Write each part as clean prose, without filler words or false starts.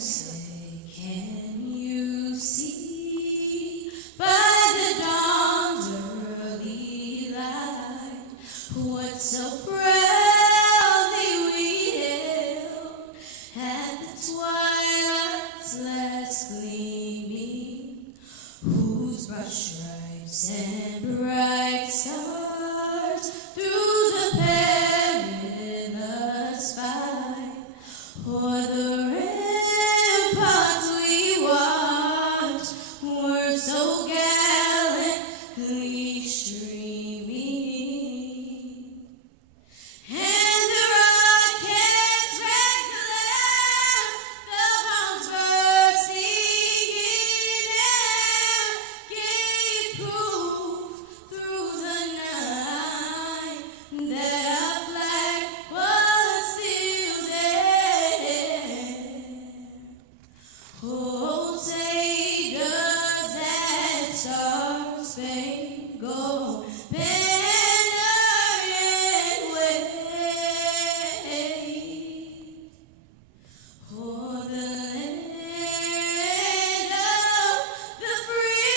say, can you see by the dawn's early light what so proudly we hailed at the twilight's last gleaming, whose broad stripes and bright stars through the perilous fight o'er the ramparts we watched were so gallantly streaming, and the rockets rang loud, the bombs bursting in air gave proof through the night that our flag was still there. Oh, say does that star-spangled banner yet wave o'er the land of the free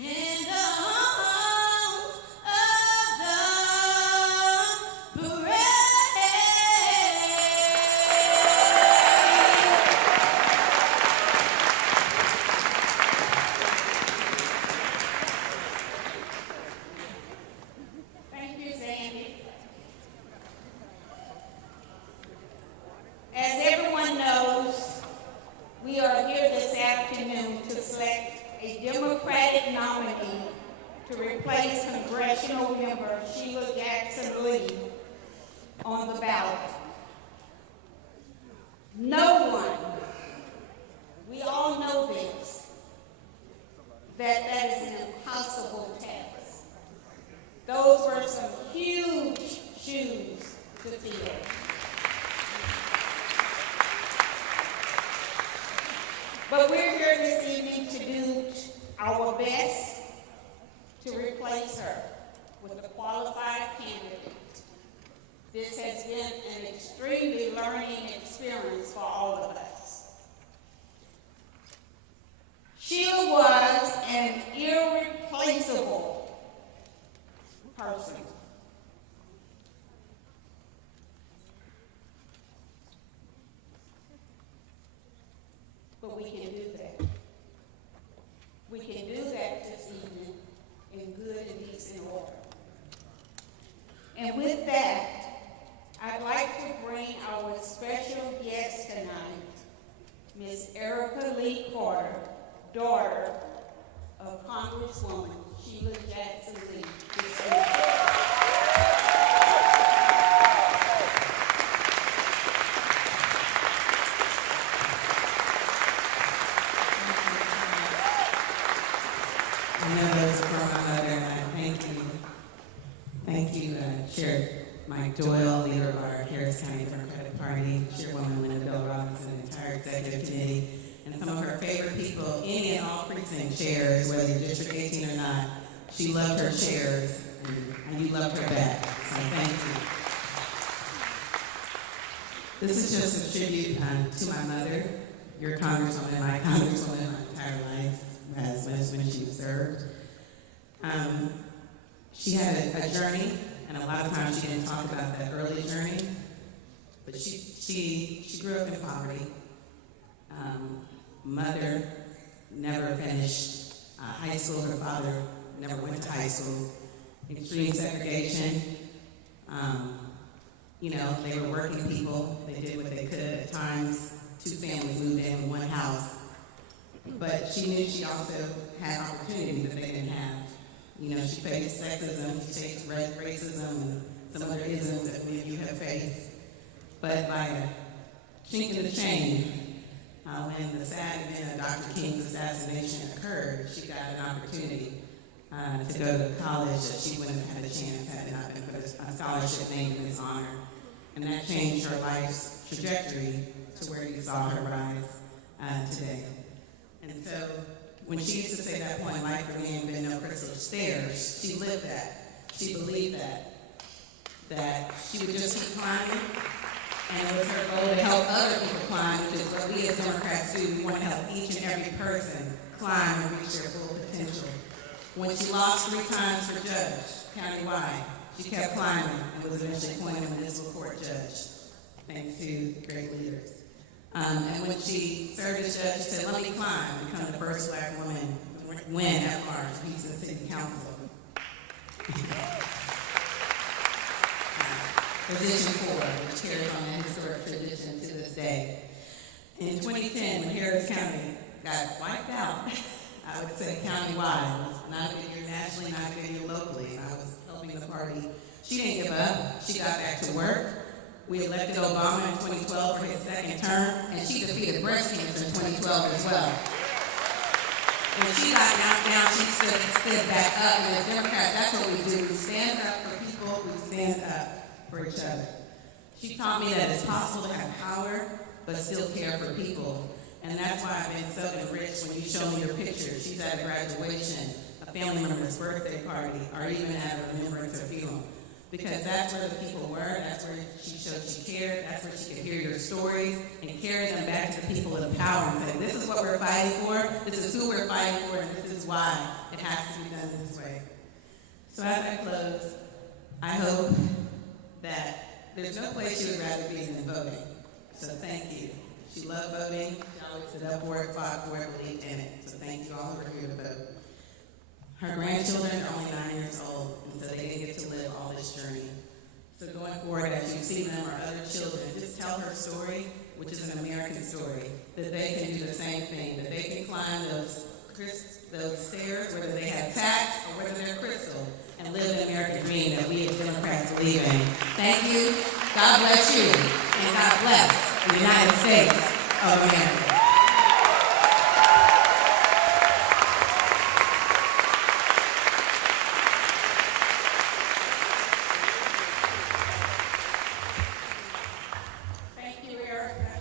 and the home of the brave? Thank you, Sandy. As everyone knows, we are here this afternoon to select a Democratic nominee to replace Congressional member Sheila Jackson Lee on the ballot. No one, we all know this, that is an impossible task. Those were some huge shoes to fill. But we're here this evening to do our best to replace her with a qualified candidate. This has been an extremely learning experience for all of us. Sheila was an irreplaceable person. But we can do that. We can do that this evening in good and decent order. And with that, I'd like to bring our special guest tonight, Ms. Erica Lee Carter, daughter of Congresswoman Sheila Jackson Lee. this evening. I know those are from my mother, and I thank you, Chair Mike Doyle, leader of our Harris County Democratic Party, Chairwoman Linda Bell Robinson, the entire executive committee, and some of her favorite people, any and all precinct chairs, whether you're District 18 or not. She loved her chairs, and you loved her back, so thank you. This is just a tribute to my mother, your Congresswoman, my Congresswoman, my entire life, as when she served. She had a journey, and a lot of times she didn't talk about that early journey, but she grew up in poverty. Mother never finished high school. Her father never went to high school. Extreme segregation. They were working people. They did what they could. At times, two families moved in one house. But she knew she also had opportunities that they didn't have. She faced sexism, she faced racism, and some other isms that many of you have faced. But by a chink in the chain, when the sad event of Dr. King's assassination occurred, she got an opportunity to go to college that she wouldn't have had a chance had it not been for a scholarship named in his honor. And that changed her life's trajectory to where you saw her rise today. And so when she used to say that point, life for me ain't been no crystal stairs, she lived that. She believed that she would just keep climbing And it was her goal to help other people climb, which is what we as Democrats do. We want to help each and every person climb and reach their full potential. When she lost 3 times for judge, countywide, she kept climbing and was eventually appointed a municipal court judge, thanks to great leaders. And when she served as judge, she said, let me climb and become the first Black woman to win at large Houston City Council. Position 4, which carries on that historic tradition to this day. In 2010, when Harris County got wiped out, I would say countywide, it was not a good year nationally, not a good year locally. I was helping the party. She didn't give up. She got back to work. We elected Obama in 2012 for his second term, and she defeated breast cancer in 2012 as well. When she got knocked down, she stood back up, and as Democrats, that's what we do. We stand up for people, we stand up for each other. She taught me that it's possible to have power, but still care for people. And that's why I've been so enriched when you show me your pictures. She's at a graduation, a family member's birthday party, or even at a remembrance or funeral. Because that's where the people were, that's where she showed she cared, that's where she could hear your stories and carry them back to the people in power and say, this is what we're fighting for, this is who we're fighting for, and this is why it has to be done this way. So as I close, I hope that there's no place she would rather be than voting. So thank you. She loved voting. She always stood up for it, fought for it, believed in it. So thank you all who are here to vote. Her grandchildren are only 9 years old, and so they didn't get to live all this journey. So going forward, as you see them or other children, just tell her story, which is an American story, that they can do the same thing, that they can climb those stairs, whether they have tacks or whether they're crystal, and live the American dream that we as Democrats believe in. Thank you. God bless you, and God bless the United States of America. Thank you, Erica,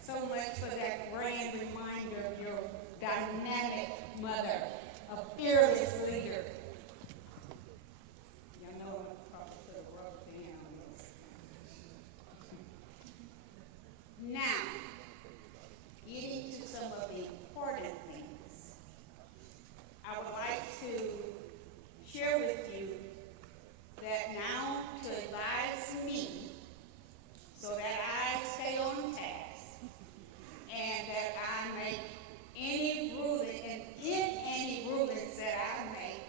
so much for that grand reminder of your dynamic mother, a fearless leader. Y'all know I'm probably could have wrote down this. Now, getting to some of the important things, I would like to share with you that now to advise me so that I stay on task and that I make any ruling, and in any rulings that I make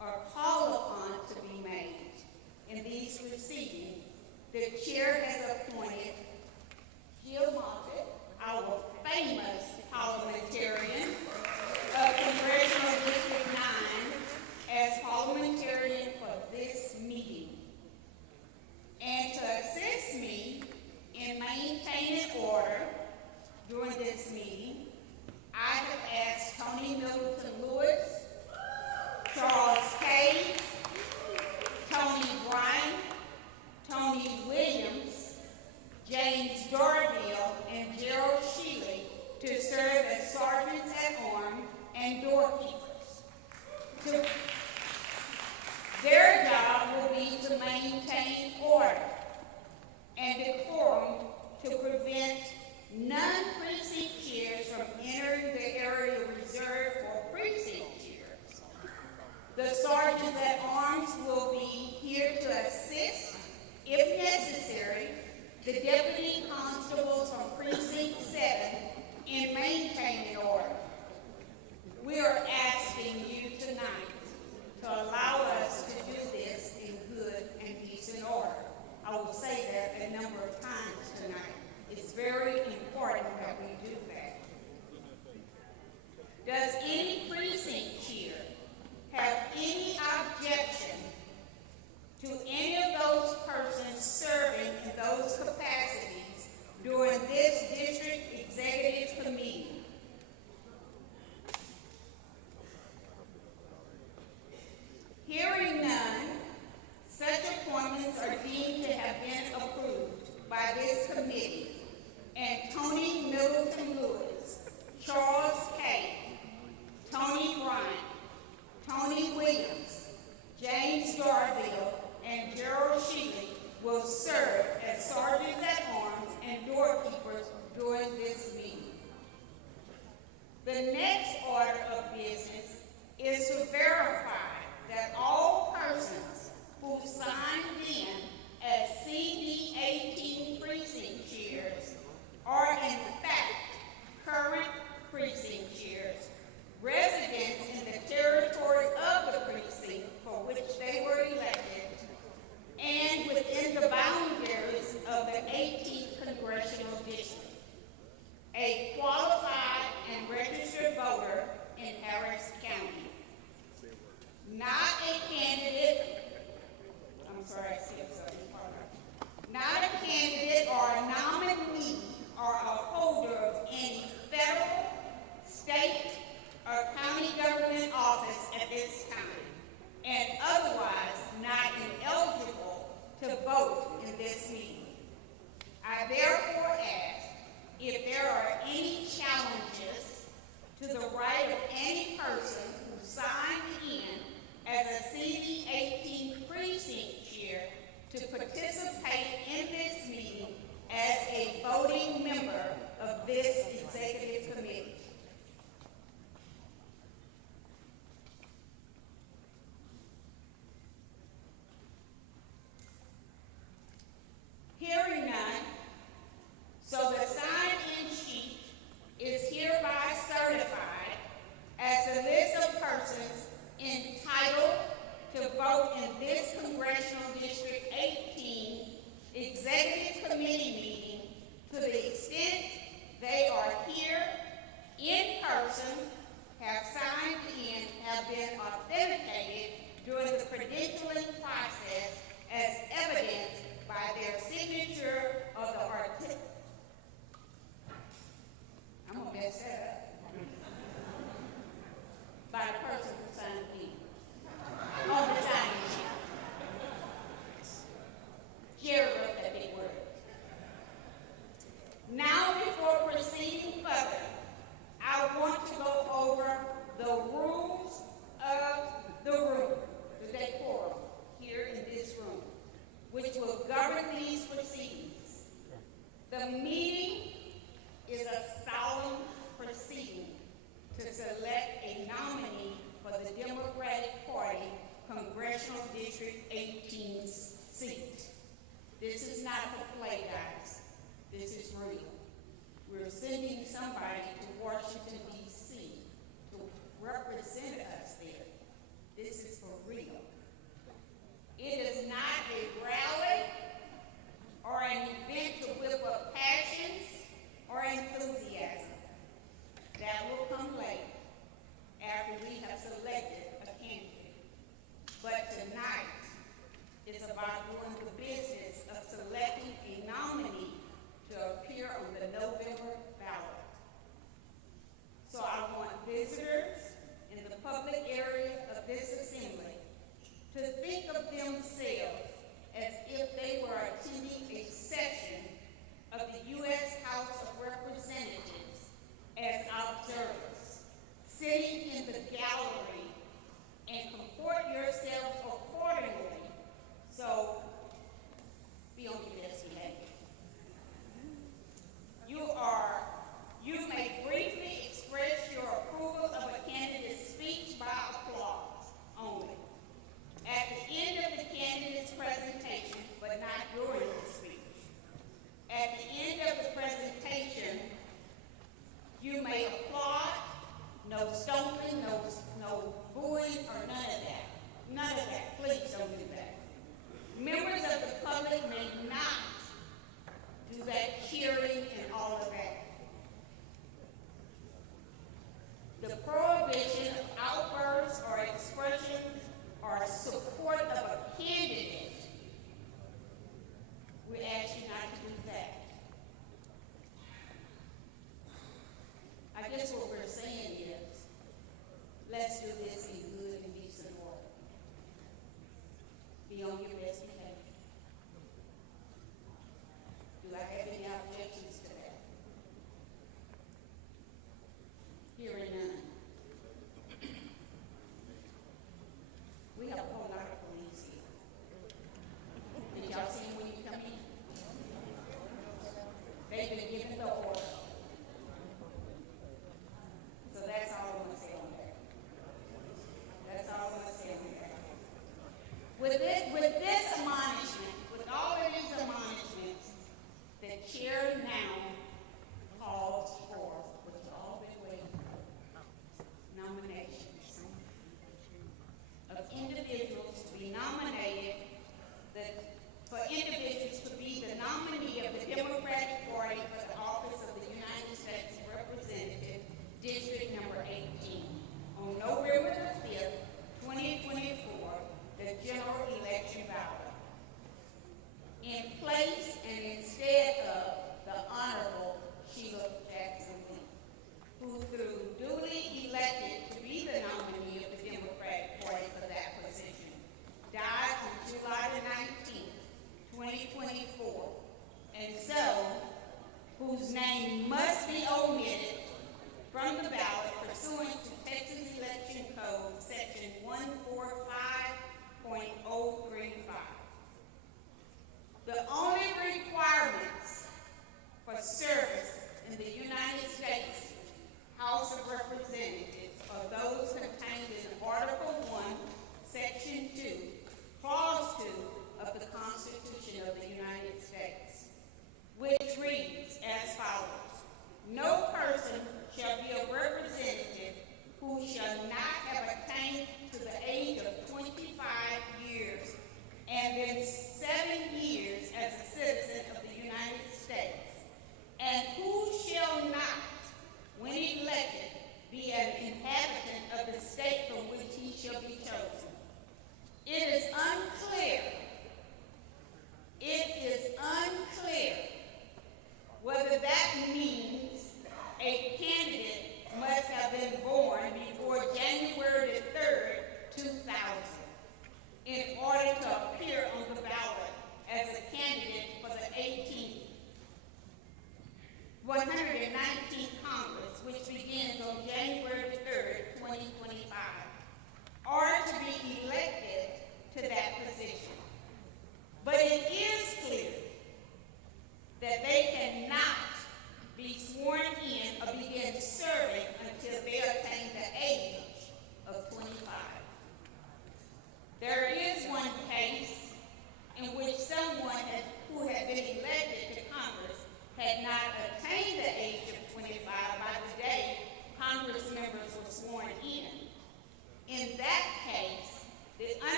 or call upon to be made in these proceedings, the chair has appointed Sheila Jackson, our famous parliamentarian of Congressional District 9, as parliamentarian for this meeting. And to assist me in maintaining order during this meeting, I have asked Tony Middleton Lewis, Charles Cage, Tony Bryan, Tony Williams, James Darville, and Gerald Sheila to serve as sergeants at arms and doorkeepers. Their job will be to maintain order and decorum to prevent non-precinct chairs from entering the area reserved for precinct chairs. The sergeants at arms will be here to assist, if necessary, the deputy constables from Precinct 7 in maintaining order. We are asking you tonight to allow us to do this in good and decent order. I will say that a number of times tonight. It's very important that we do that. Does any precinct chair have any objection to any of those persons serving in those capacities during been authenticated during the credentialing process as evidenced by their signature of the I'm gonna mess that up. By the person who signed the deed. On the signing sheet. Jerry wrote that big word. Now, before proceeding further, I want to go over the rules of the room, the quorum, here in this room, which will govern these proceedings. The meeting is a solemn proceeding to select a nominee for the Democratic Party Congressional District 18 seat. This is not for play, guys. This is real. We're sending somebody to Washington, D.C. to represent us there. This is for real. It is not a rally or an event to whip up passions or enthusiasm. That will come later after we have selected a candidate. But tonight is about doing the business of selecting a nominee to appear on the November ballot. So I want visitors in the public area of this assembly to think of themselves as if they were attending a session of the U.S. House of Representatives as observers, sitting in the gallery, and comport yourselves accordingly. So be on your best behavior. You may briefly express your approval of a candidate's speech by applause only. At the end of the candidate's presentation, but not during the speech. At the end of the presentation, you may applaud, no stomping, no booing, or none of that. None of that. Please don't do that. Members of the public may not do that cheering and all of that. The prohibition of outbursts or expressions or support of a candidate, we ask you not to do that. I guess what we're saying is, let's do this in good and decent order. Be on your best behavior. Do I have any objections to that? Hearing none. We have a whole lot of police here. Did y'all see them when you come in? They've been given the order. So that's all I'm going to say on that. That's all I'm going to say on that. With this admonishment, with all of these admonishments, the chair now calls for, which has all been waiting for, nominations of individuals to be nominated, for individuals to be the nominee of the Democratic Party for the office of the United States Representative, District number 18, on November the 5th, 2024, the general election ballot.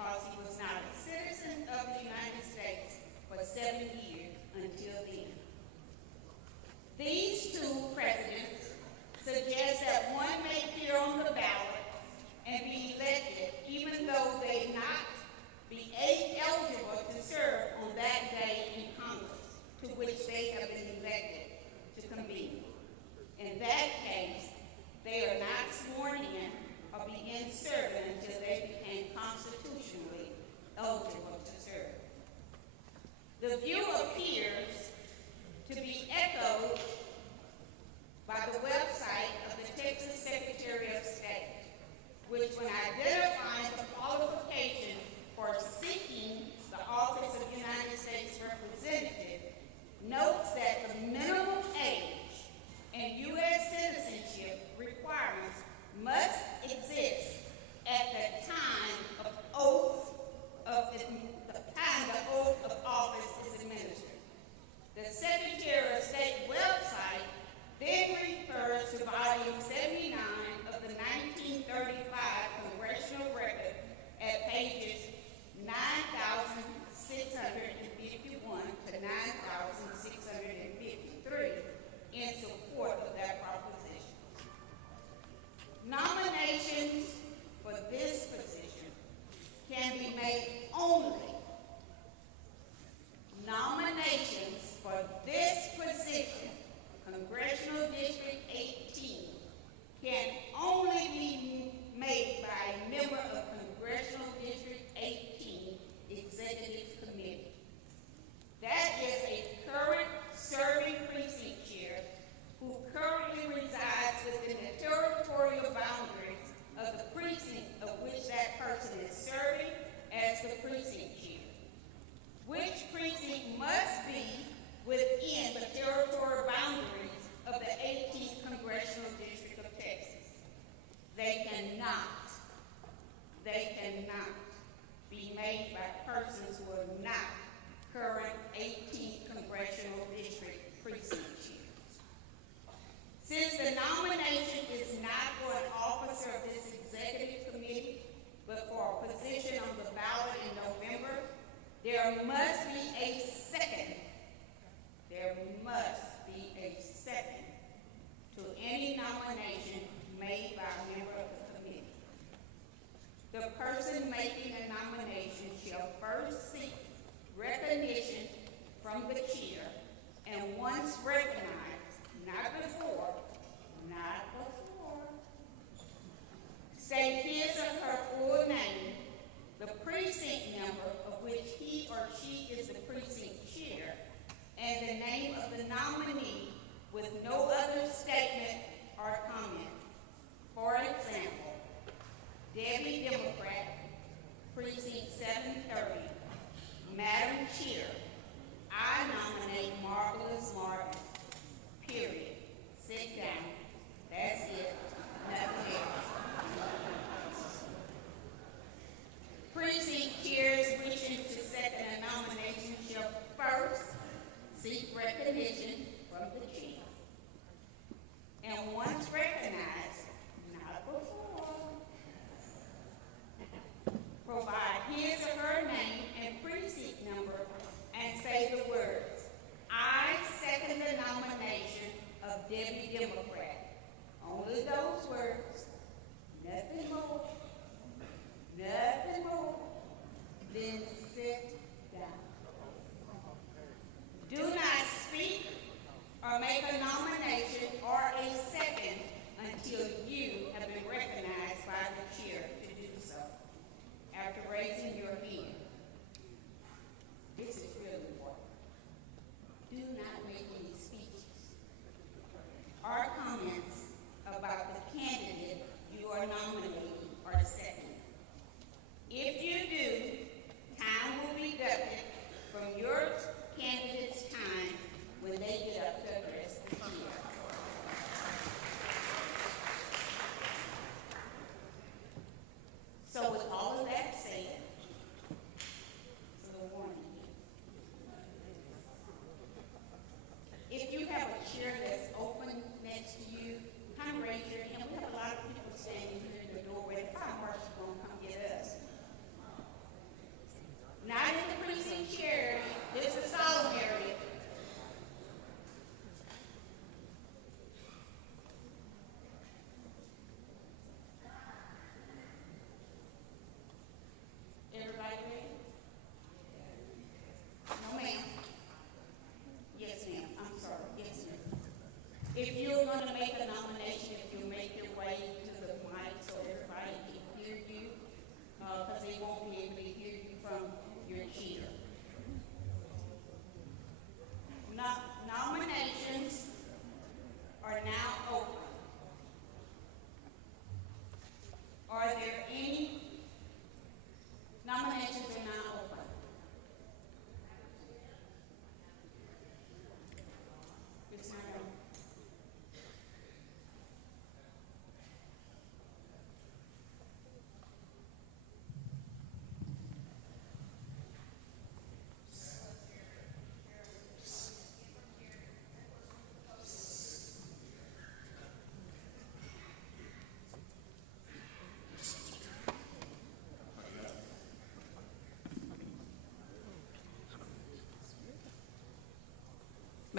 because he was not a citizen of the United States for 7 years until then. These two precedents suggest that one may appear on the ballot and be elected even though they not be eligible to serve on that day in Congress to which they have been elected to convene. In that case, they are not sworn in or begin serving until they became constitutionally eligible to serve. The view appears to be echoed by the website of the Texas Secretary of State, which when identifying the qualifications for seeking the office of United States Representative, notes that the minimum age and U.S. citizenship requirements must exist at the time of oath of the oath of office is administered. The Secretary of State website then refers to volume 79 of the 1935 Congressional Record at pages 9,651 to 9,653 in support of that proposition. Nominations for this position can be made only. Nominations for this position, Congressional District 18, can only be made by a member of Congressional District 18 Executive Committee. That is a current serving precinct chair who currently resides within the territorial boundaries of the precinct of which that person is serving as the precinct chair, which precinct must be within the territorial boundaries of the 18th Congressional District of Texas. They cannot be made by persons who are not current 18th Congressional District precinct chairs. Since the nomination is not for an officer of this executive committee, but for a position on the ballot in November, there must be a second. There must be a second to any nomination made by a member of the committee. The person making a nomination shall first seek recognition from the chair, and once recognized, not before, say his or her full name, the precinct number of which he or she is the precinct chair, and the name of the nominee with no other statement or comment. For example, Debbie Democrat, Precinct 730, Madam Chair, I nominate Marvelous Martin, period. Sit down. That's it. Nothing else.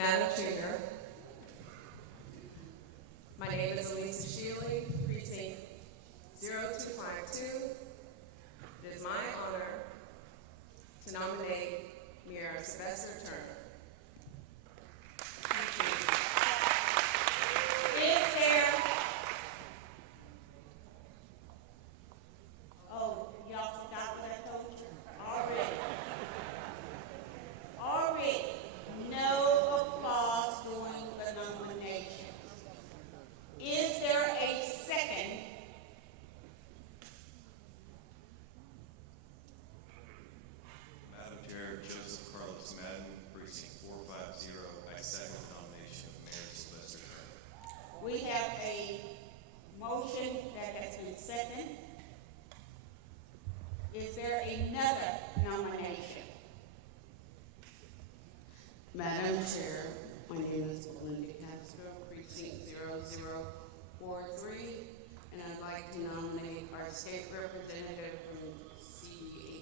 Madam Chair, my name is Leticia Plummer, Precinct 0252. It is my honor to nominate Mayor Sylvester Turner. Is there, oh, y'all forgot what I told you? Already, no applause during the nominations. Is there a second? Madam Chair, Joseph Carlos Madden, Precinct 450. I second the nomination of Mayor Sylvester Turner. We have a motion that has been seconded. Is there another nomination? Madam Chair, my name is Belinda Castro, Precinct 0043, and I'd like to nominate our state representative from CD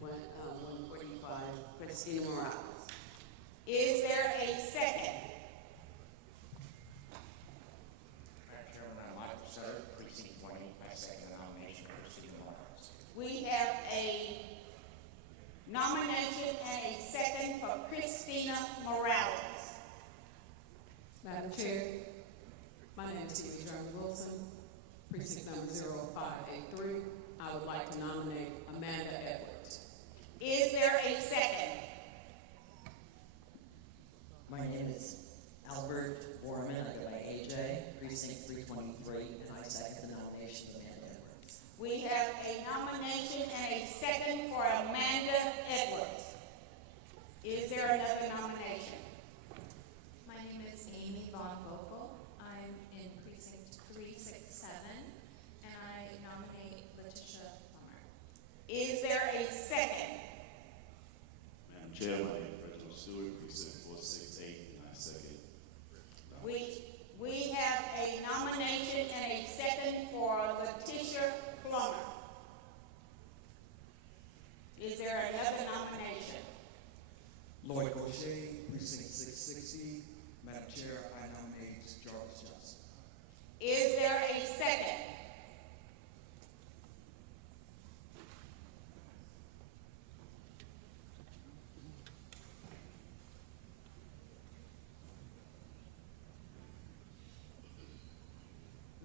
145, Christina Morales. Is there a second? Madam Chairman, I'd like to serve Precinct 20. I second the nomination of Christina Morales. We have a nomination and a second for Christina Morales. Madam Chair, my name is Sheila Jackson Lee, Precinct number 0583. I would like to nominate Amanda Edwards. Is there a second? My name is Albert Foreman, I go by AJ, Precinct 323, and I second the nomination of Amanda Edwards. We have a nomination and a second for Amanda Edwards. Is there another nomination? My name is Amy Von Vogel. I'm in Precinct 367, and I nominate Leticia Plummer. Is there a second? Madam Chair, my name is Reginald Stewart, Precinct 468, and I second. We have a nomination and a second for Leticia Plummer. Is there another nomination? Lloyd O'Shea, Precinct 660. Madam Chair, I nominate Jarvis Johnson. Is there a second?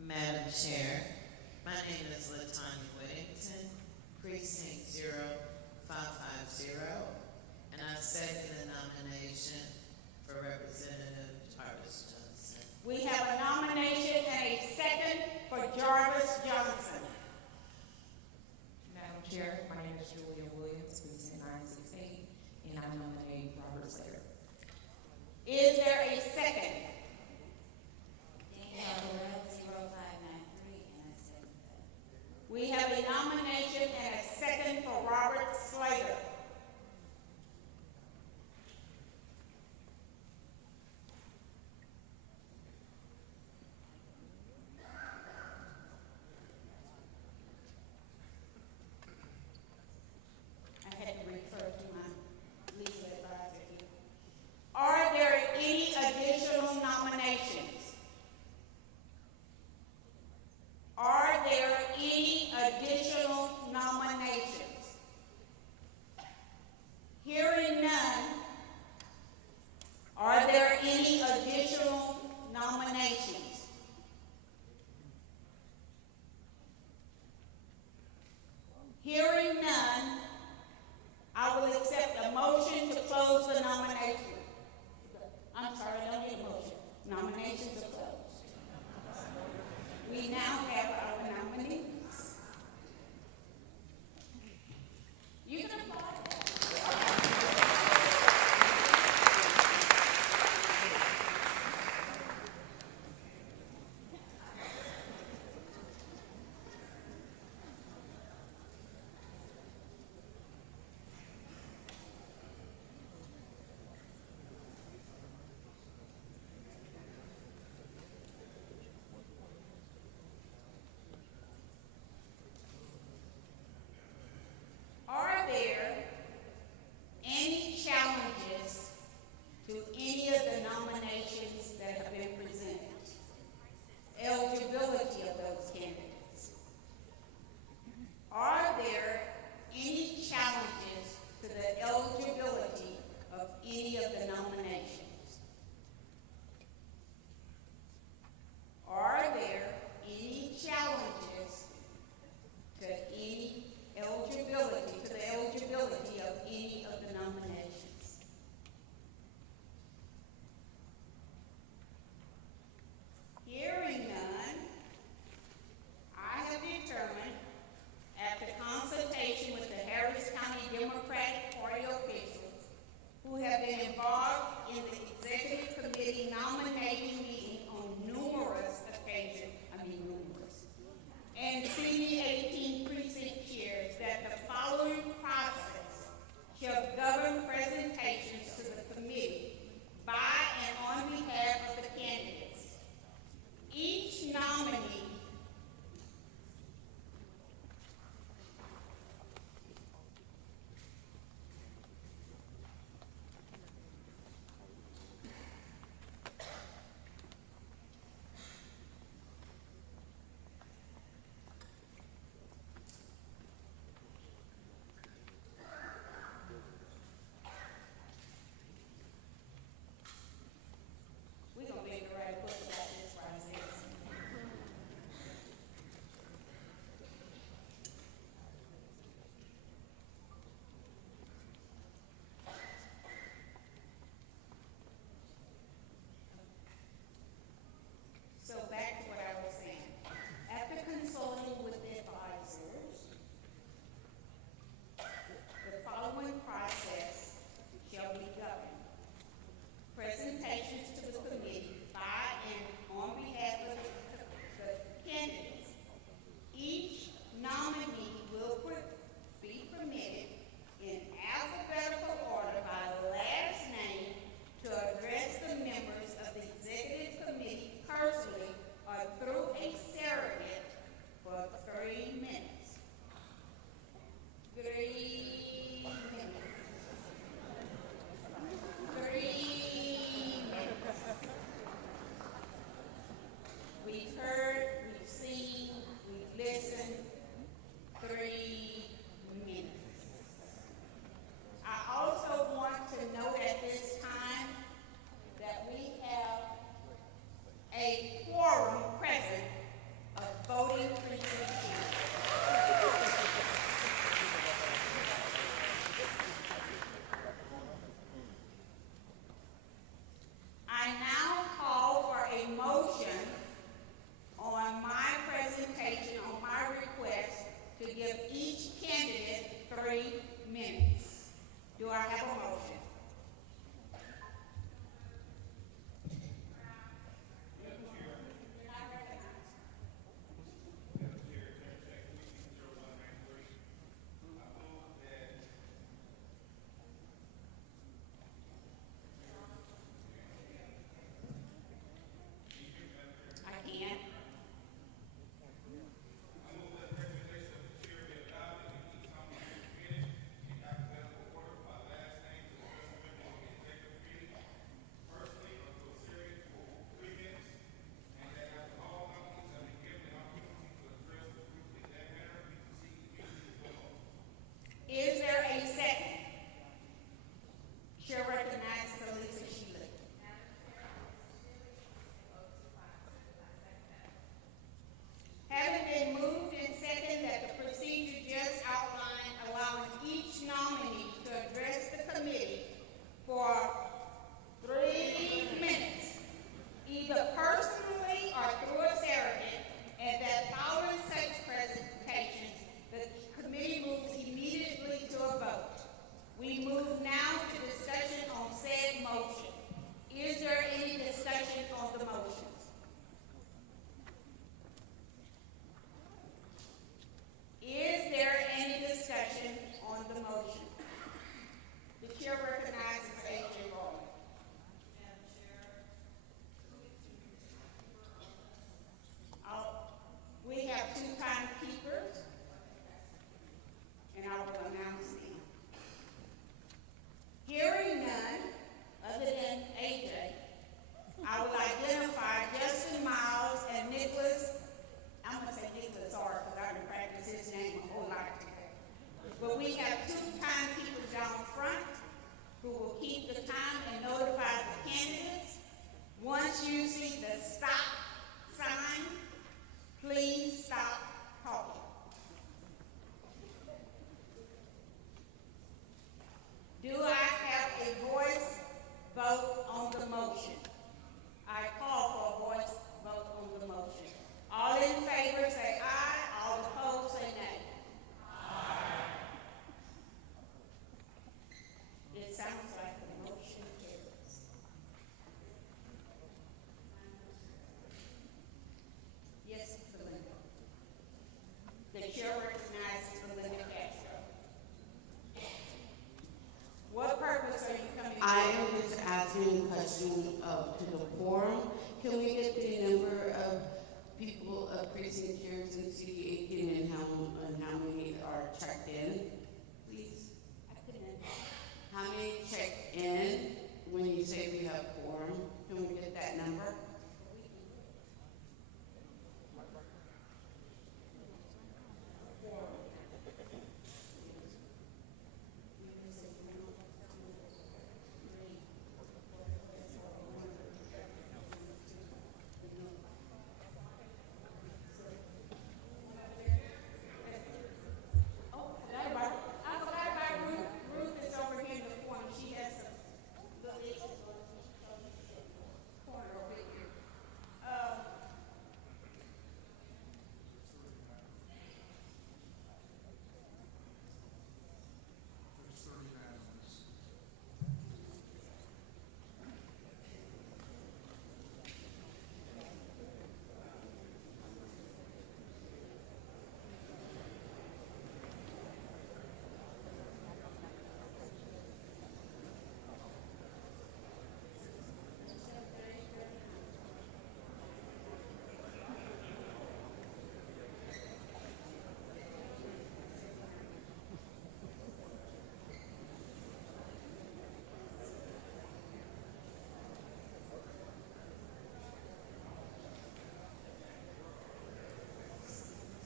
Madam Chair, my name is Latanya Whittington, Precinct 0550, and I second the nomination for Representative Jarvis Johnson. We have a nomination and a second for Jarvis Johnson. Madam Chair, my name is Julia Williams, Precinct 968, and I nominate Robert Slater. Is there a second? Danielle 0593, and I second that. We have a nomination and a second for Robert Slater. I had to refer to my legal advisor here. Are there any additional nominations? can we get the number of people, precinct chairs in City Aiken and how many are checked in, please? How many checked in when you say we have quorum? Can we get that number?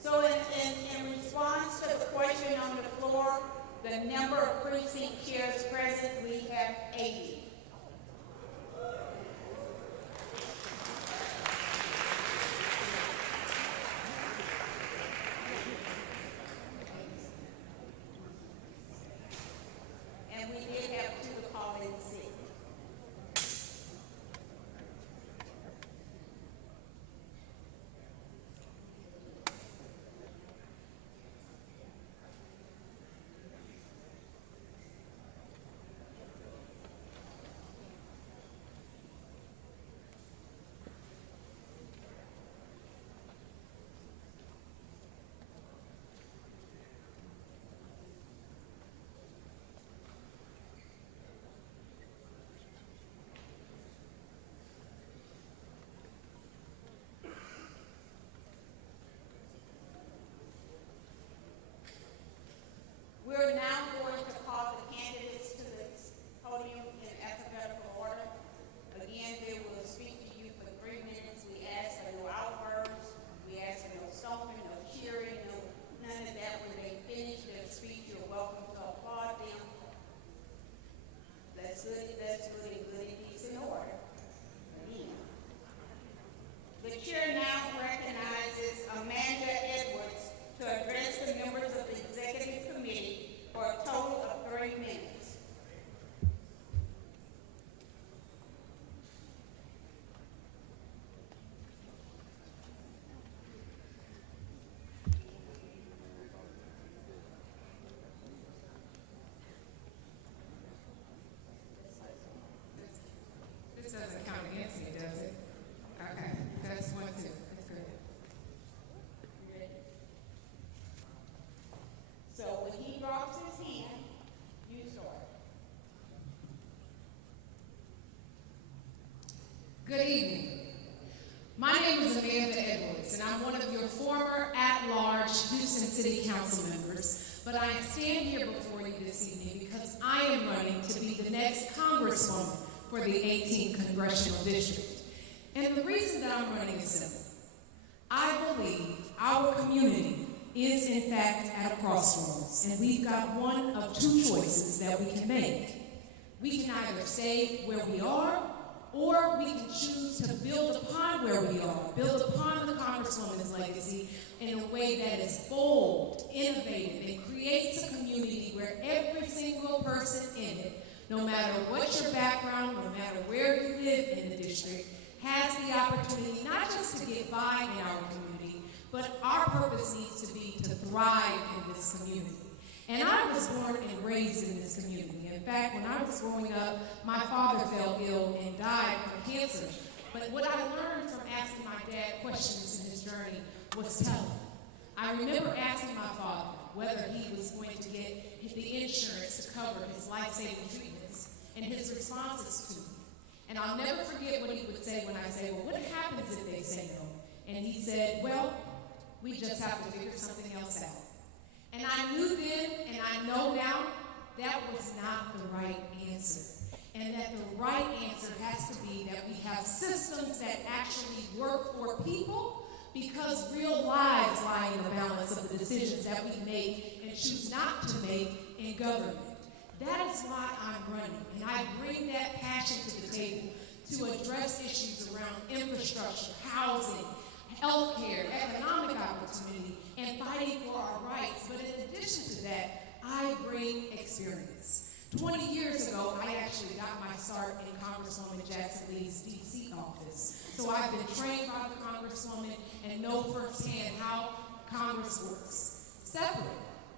So in response to the question on the floor, the number of precinct chairs present, we have 80. And we did have 2 to call in sick. We're now going to call the candidates to the podium in alphabetical order. Again, they will speak to you for 3 minutes. We ask for no outbursts. We ask for no stomping, no cheering, none of that. When they finish their speech, you're welcome to applaud them. That's good and decent order. Again. The chair now recognizes Amanda Edwards to address the members of the executive committee for a total of 3 minutes. This doesn't count against me, does it? Okay, that's 1, 2, that's good. You ready? So when he drops his hand, you start. Good evening. My name is Amanda Edwards, and I'm one of your former at-large Houston City Council members, but I stand here before you this evening because I am running to be the next Congresswoman for the 18th Congressional District. And the reason that I'm running is simple. I believe our community is in fact at a crossroads, and we've got one of 2 choices that we can make. We can either stay where we are, or we can choose to build upon where we are, build upon the Congresswoman's legacy in a way that is bold, innovative, and creates a community where every single person in it, no matter what your background, no matter where you live in the district, has the opportunity not just to get by in our community, but our purpose needs to be to thrive in this community. And I was born and raised in this community. In fact, when I was growing up, my father fell ill and died from cancer. But what I learned from asking my dad questions in his journey was telling. I remember asking my father whether he was going to get the insurance to cover his life-saving treatments, and his responses to me. And I'll never forget what he would say when I say, well, what happens if they say no? And he said, well, we just have to figure something else out. And I knew then, and I know now, that was not the right answer. And that the right answer has to be that we have systems that actually work for people, because real lives lie in the balance of the decisions that we make and choose not to make in government. That is why I'm running, and I bring that passion to the table to address issues around infrastructure, housing, healthcare, economic opportunity, and fighting for our rights. But in addition to that, I bring experience. 20 years ago, I actually got my start in Congresswoman Jackson Lee's D.C. office. So I've been trained by the Congresswoman and know firsthand how Congress works. Separate,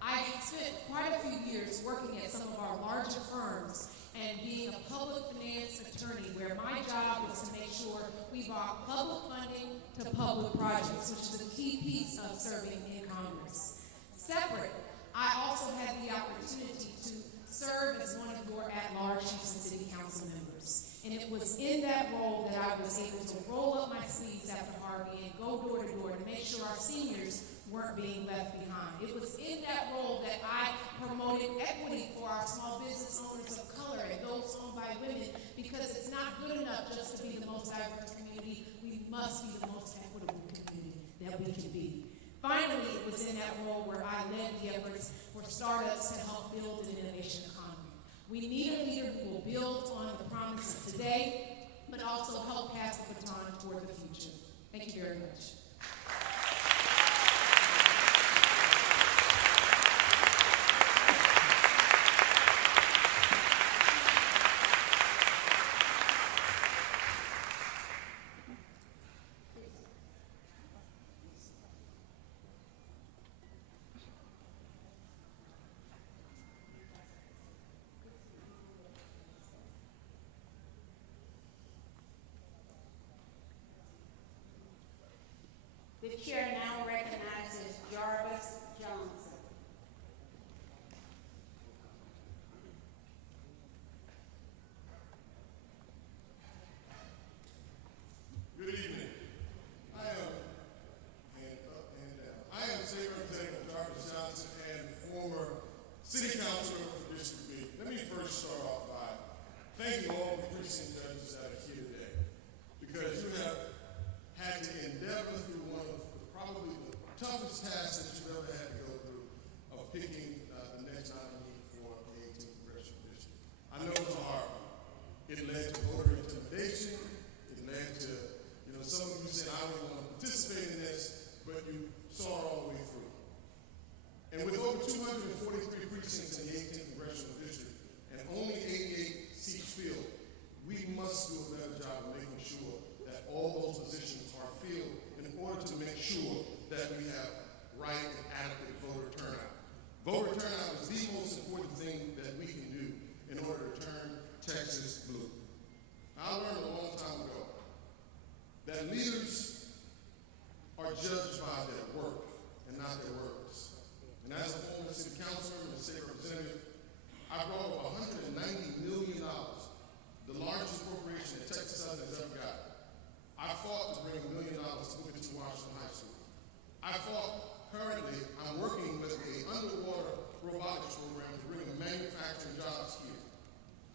I spent quite a few years working at some of our larger firms and being a public finance attorney, where my job was to make sure we brought public funding to public projects, which is a key piece of serving in Congress. Separate, I also had the opportunity to serve as one of your at-large Houston City Council members. And it was in that role that I was able to roll up my sleeves after Harvey and go door to door to make sure our seniors weren't being left behind. It was in that role that I promoted equity for our small business owners of color and those owned by women, because it's not good enough just to be the most diverse community. We must be the most equitable community that we can be. Finally, it was in that role where I led the efforts for startups to help build an innovation economy. We need a leader who will build on the promise of today, but also help pass the baton toward the future. Thank you very much. The chair now recognizes Jarvis Johnson. Good evening. I am, hand up, hand down. I am State Representative Jarvis Johnson and former City Councilor for District B. Let me first start off by thanking all the precinct judges that are here today, because you have had to endeavor through one of probably the toughest tasks that you've ever had to go through, of picking the next nominee for the 18th Congressional District. I know it was a hard one. It led to voter intimidation. It led to, some of you said, I don't want to participate in this, but you saw it all the way through. And with over 243 precincts in the 18th Congressional District and only 88 seats filled, we must do a better job of making sure that all those positions are filled in order to make sure that we have right and adequate voter turnout. Voter turnout is the most important thing that we can do in order to turn Texas blue. I learned a long time ago that leaders are judged by their work and not their words. And as a former city councilor and a state representative, I brought over $190 million, the largest appropriation that Texas Southern has ever gotten. I fought to bring $1 million to Booker Washington High School. I fought, currently, I'm working with an underwater robotics program to bring manufacturing jobs here.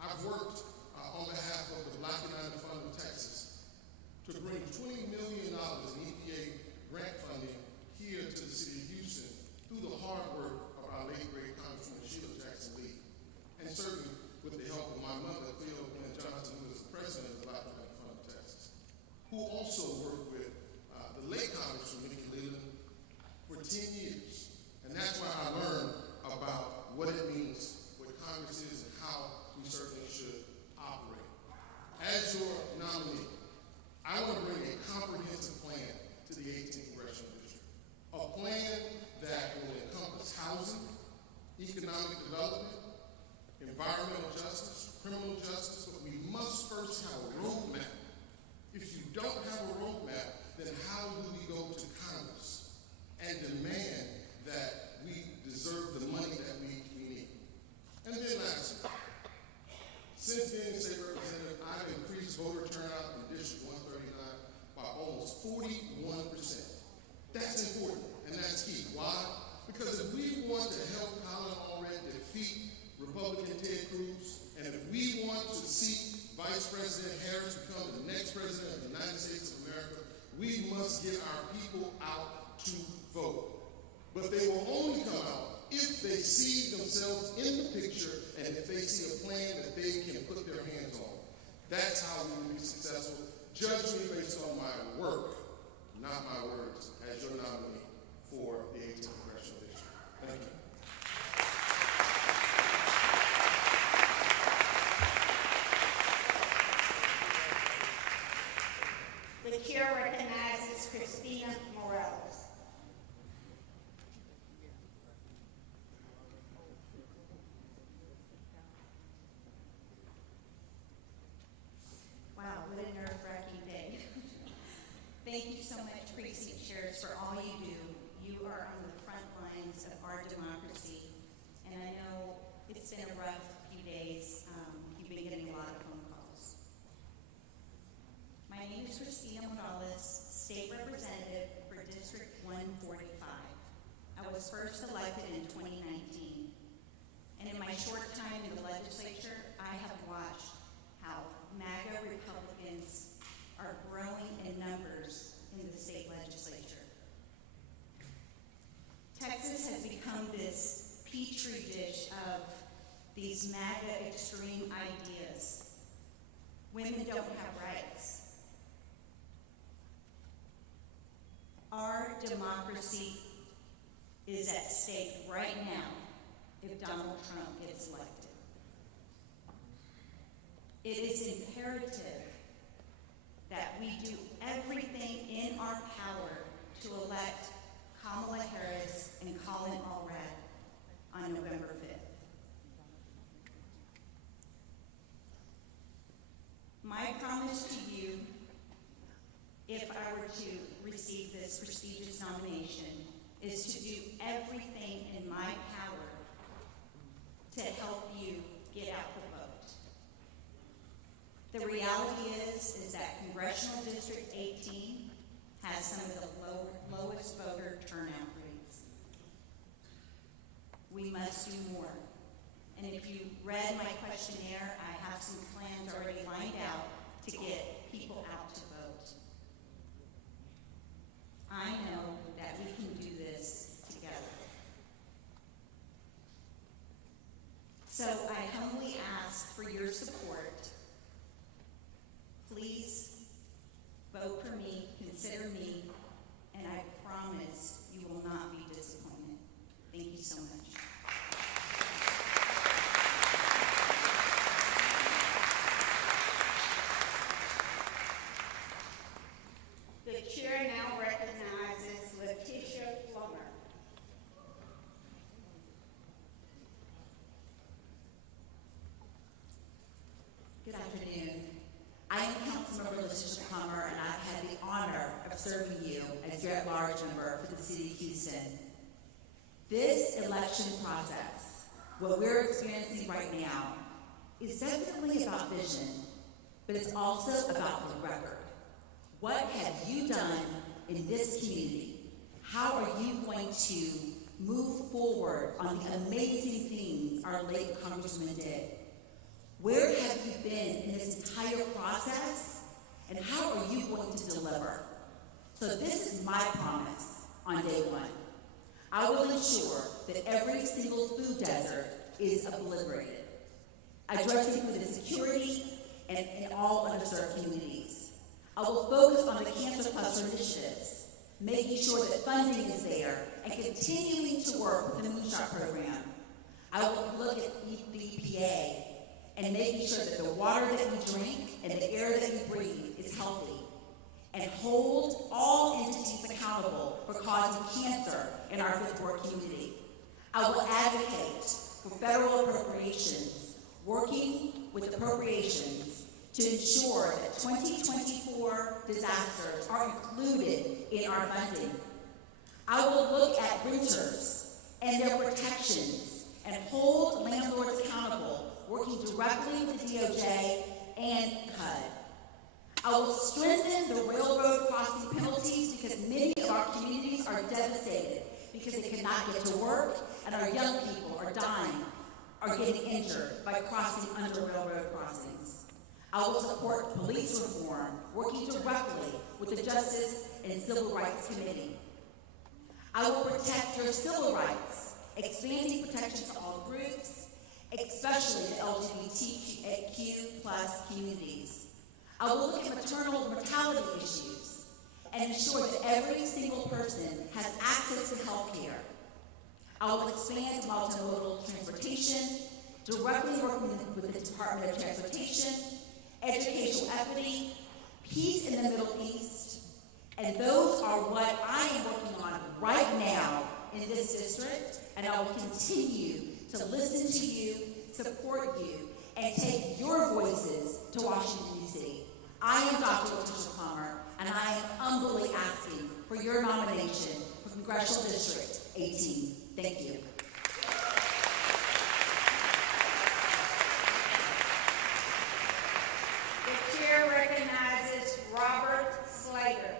I've worked on behalf of the Black United Fund of Texas to bring $20 million in EPA grant funding here to the city of Houston through the hard work of our late great Congresswoman Sheila Jackson Lee, and certainly with the help of my mother, Cleo Johnson, who is the president of the Black United Fund of Texas, who also worked with the late Congresswoman Nikki Leland for 10 years. And that's why I learned about what it means, what Congress is, and how we certainly should operate. As your nominee, I want to bring a comprehensive plan to the 18th Congressional District. A plan that will encompass housing, economic development, environmental justice, criminal justice, but we must first have a roadmap. If you don't have a roadmap, then how do we go to Congress and demand that we deserve the money that we need? And then lastly, since being a state representative, I've increased voter seat Vice President Harris become the next president of the United States of America, we must get our people out to vote. But they will only come out if they see themselves in the picture and if they see a plan that they can put their hands on. That's how we will be successful. Judge me based on my work, not my words, as your nominee for the 18th Congressional District. Thank you. The chair recognizes Christina Morales. Wow, what a nerve-wracking day. Thank you so much, precinct chairs, for all you do. You are on the front lines of our democracy, and I know it's been a rough few days. You've been getting a lot of phone calls. My name is Christina Morales, State Representative for District 145. I was first elected in 2019, and in my short time in the legislature, I have watched how MAGA Republicans are growing in numbers in the state legislature. Texas has become this petri dish of these MAGA extreme ideas. Women don't have rights. Our democracy is at stake right now if Donald Trump gets elected. It is imperative that we do everything in our power to elect Kamala Harris and Colin Allred on November 5th. My promise to you, if I were to receive this prestigious nomination, is to do everything in my power to help you get out the vote. The reality is that Congressional District 18 has some of the lowest voter turnout rates. We must do more. And if you read my questionnaire, I have some plans already lined out to get people out to vote. I know that we can do this together. So I humbly ask for your support. Please vote for me, consider me, and I promise you will not be disappointed. Thank you so much. The chair now recognizes Leticia Plummer. Good afternoon. I am Councilmember Leticia Plummer, and I've had the honor of serving you as your at-large member for the City of Houston. This election process, what we're experiencing right now, is definitely about vision, but it's also about the record. What have you done in this community? How are you going to move forward on the amazing things our late Congressman did? Where have you been in this entire process, and how are you going to deliver? So this is my promise on day one. I will ensure that every single food desert is obliterated, addressing food insecurity and in all underserved communities. I will focus on the Cancer Cluster initiatives, making sure that funding is there and continuing to work with the Moonshot program. I will look at the EPA and making sure that the water that we drink and the air that we breathe is healthy, and hold all entities accountable for causing cancer in our Fifth Ward community. I will advocate for federal appropriations, working with appropriations to ensure that 2024 disasters are included in our funding. I will look at renters and their protections and hold landlords accountable, working directly with DOJ and HUD. I will strengthen the railroad crossing penalties because many of our communities are devastated because they cannot get to work and our young people are dying, are getting injured by crossing under railroad crossings. I will support police reform, working directly with the Justice and Civil Rights Committee. I will protect your civil rights, expanding protection to all groups, especially the LGBTQ plus communities. I will look at maternal mortality issues and ensure that every single person has access to health care. I will expand multimodal transportation, directly working with the Department of Transportation, educational equity, peace in the Middle East, and those are what I am working on right now in this district, and I will continue to listen to you, support you, and take your voices to Washington, D.C. I am Dr. Leticia Plummer, and I am humbly asking for your nomination for Congressional District 18. Thank you. The chair recognizes Robert Slater.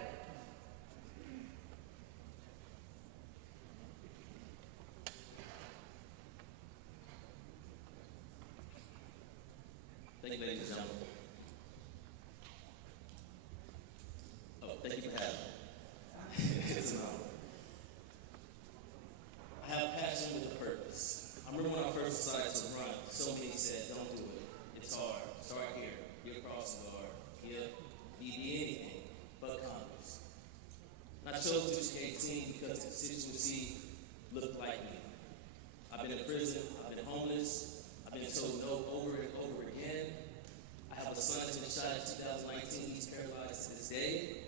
Thank you, ladies and gentlemen. Thank you for having me. It's an honor. I have passion with a purpose. I remember when I first decided to run, so many said, don't do it. It's hard. Start here. You're crossing guard. Here, be anything but Congress. And I chose District 18 because the constituency looked like me. I've been in prison. I've been homeless. I've been told no over and over again. I have a son that's been shot in 2019. He's paralyzed to this day.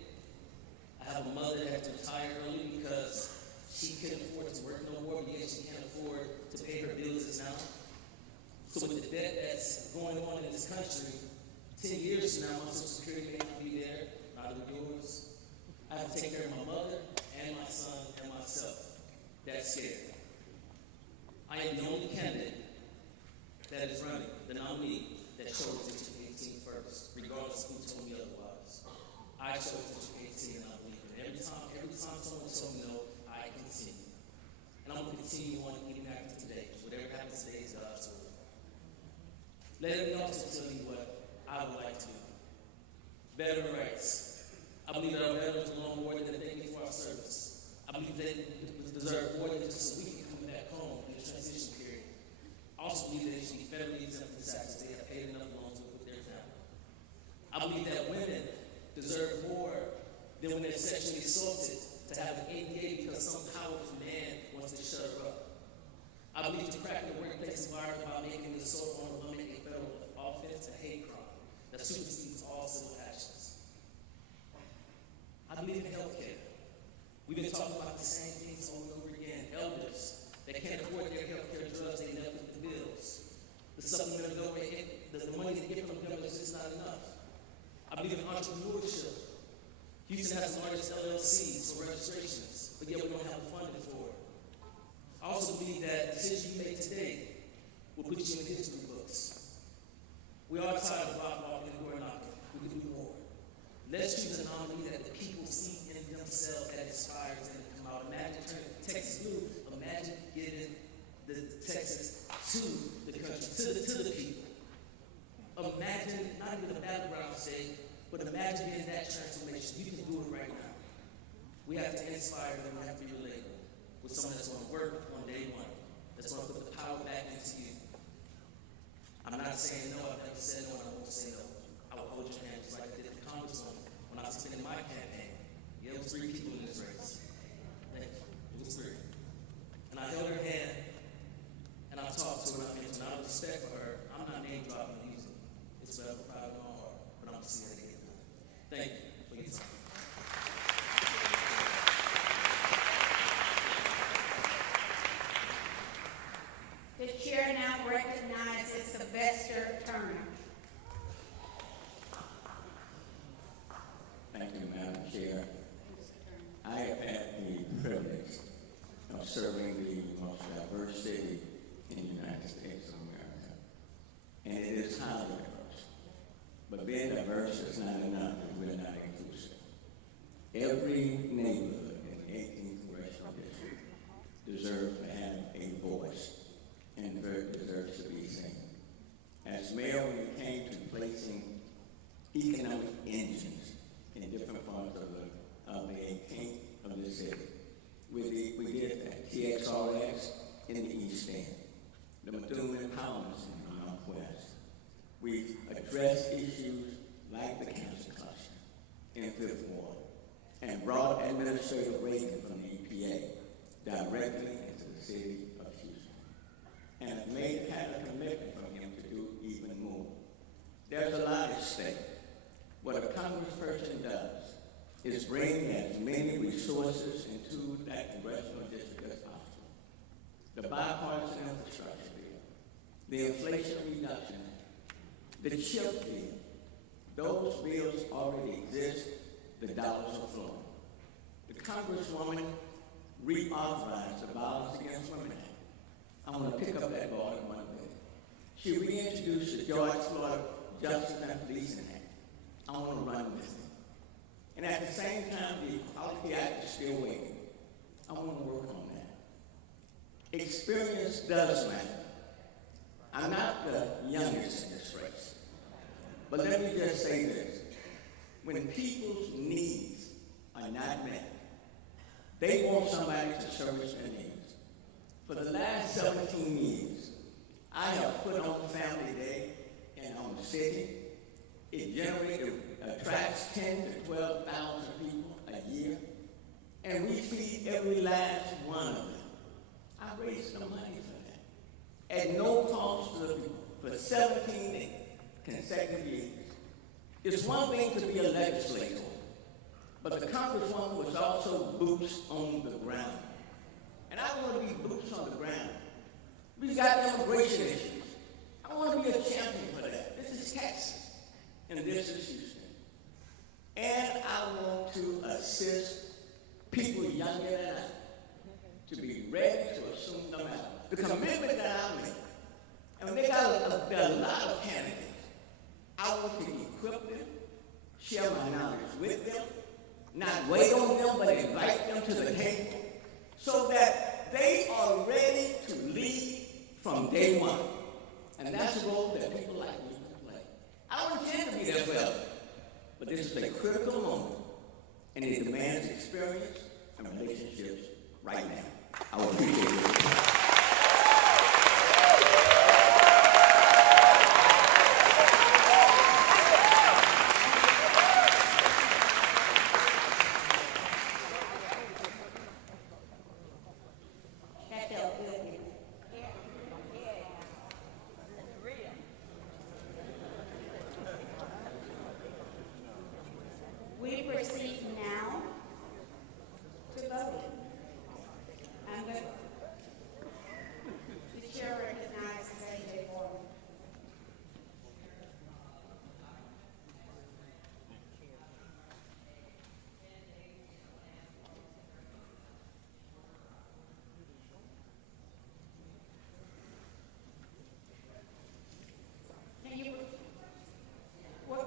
I have a mother that had to retire early because she couldn't afford to work no more, but yet she can't afford to pay her bills now. So with the debt that's going on in this country, 10 years from now, my Social Security may not be there, neither will yours. I have to take care of my mother and my son and myself. That's scary. I am the only candidate that is running, the nominee that chose District 18 first, regardless of who told me otherwise. I chose District 18 and I believe it. Every time someone told me no, I continue. And I'm going to continue on even after today. Whatever happens today is God's will. Let me also tell you what I would like to do. Veteran rights. I believe that our veterans belong more than a decade for our service. I believe they deserve more than just a week coming back home in the transition period. I also believe that they should be federally exempt from taxes. They have paid enough loans with their family. I believe that women deserve more than when they're sexually assaulted to have an ADA because some powerful man wants to shut her up. I believe to crack the workplace environment by making the assault on a woman a federal offense, a hate crime that supersedes all civil actions. I believe in health care. We've been talking about the same things over and over again. Elders that can't afford their health care drugs, they never put the bills. The supplemental government, the money they get from the government is just not enough. I believe in entrepreneurship. Houston has the largest LLCs for registrations, but yet we don't have the funding for it. I also believe that the decision you make today will put you in history books. We are tired of rock walking and door knocking. We can do more. Let's choose a nominee that the people see in themselves that inspires them to come out. Imagine turning Texas blue. Imagine getting the Texas to the country, to the people. Imagine not even a battleground state, but imagine being that transformation. You can do it right now. We have to inspire them. We have to be relatable with someone that's going to work on day one, that's going to put the power back into you. I'm not saying no. I've never said no, and I won't say no. I will hold your hand just like I did the Congresswoman when I was in my campaign. Yeah, it was 3 people in this race. Thank you. It was 3. And I held her hand, and I talked to her, and out of respect for her, I'm not name dropping her easily. It's forever pride in my heart, but I'm going to see her again. Thank you for your time. The chair now recognizes Sylvester Turner. Thank you, Madam Chair. I have had the privilege of serving the most diverse city in the United States of America. And it is highly diverse. But being diverse is not enough if we're not inclusive. Every neighborhood in the 18th Congressional District deserves to have a voice and deserves to be seen. As mayor, when it came to placing economic engines in different parts of the 18th of the city. We did that. TXRX in the East End, the Bethune Empowerment in the Northwest. We've addressed issues like the cancer cluster in Fifth Ward and brought Administrator Reagan from the EPA directly into the city of Houston, and had a commitment from him to do even more. There's a lot at stake. What a congressperson does is bring as many resources into that congressional district as possible. The bipartisan infrastructure bill, the Inflation Reduction Act, the CHIP bill, those bills already exist, the dollars are flowing. The Congresswoman reauthorized the Violence Against Women Act. I want to pick up that ball in 1 minute. She reintroduced the George Floyd Justice and Policing Act. I want to run with it. And at the same time, the Equality Act is still waiting. I want to work on that. Experience does matter. I'm not the youngest in this race. But let me just say this. When people's needs are not met, they want somebody to service their needs. For the last 17 years, I have put on Family Day in our city. It attracts 10 to 12,000 people a year, and we feed every last one of them. I raised the money for that at no cost to the people for 17 consecutive years. It's one thing to be a legislator, but the Congresswoman was also boots on the ground. And I want to be boots on the ground. We've got immigration issues. I want to be a champion for that. This is Texas, and this is Houston. And I want to assist people younger than I to be ready to assume the mantle. The commitment that I made, and there are a lot of candidates. I want to equip them, share my knowledge with them, not wait on them, but invite them to the table so that they are ready to lead from day one. And that's a role that people like me can play. I don't intend to be there forever, but this is a critical moment, and it demands experience and relationships right now. I will appreciate it. We proceed now to voting. The chair recognizes A.J. Gordon. Can you, what?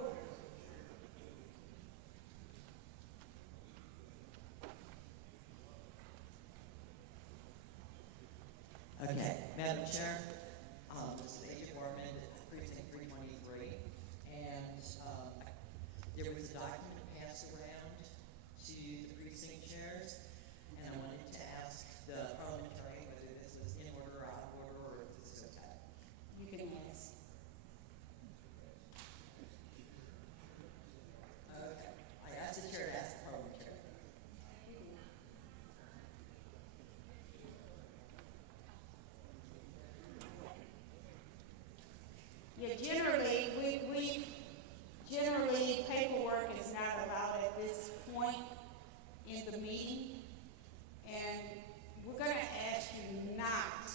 Okay, Madam Chair, this is A.J. Foreman, Precinct 323, and there was a document passed around to the precinct chairs, and I wanted to ask the parliamentarian whether this was in order or out of order, or if this is okay. You can ask. Okay, I asked the chair to ask the parliamentarian. Yeah, generally paperwork is not allowed at this point in the meeting. And we're gonna ask you not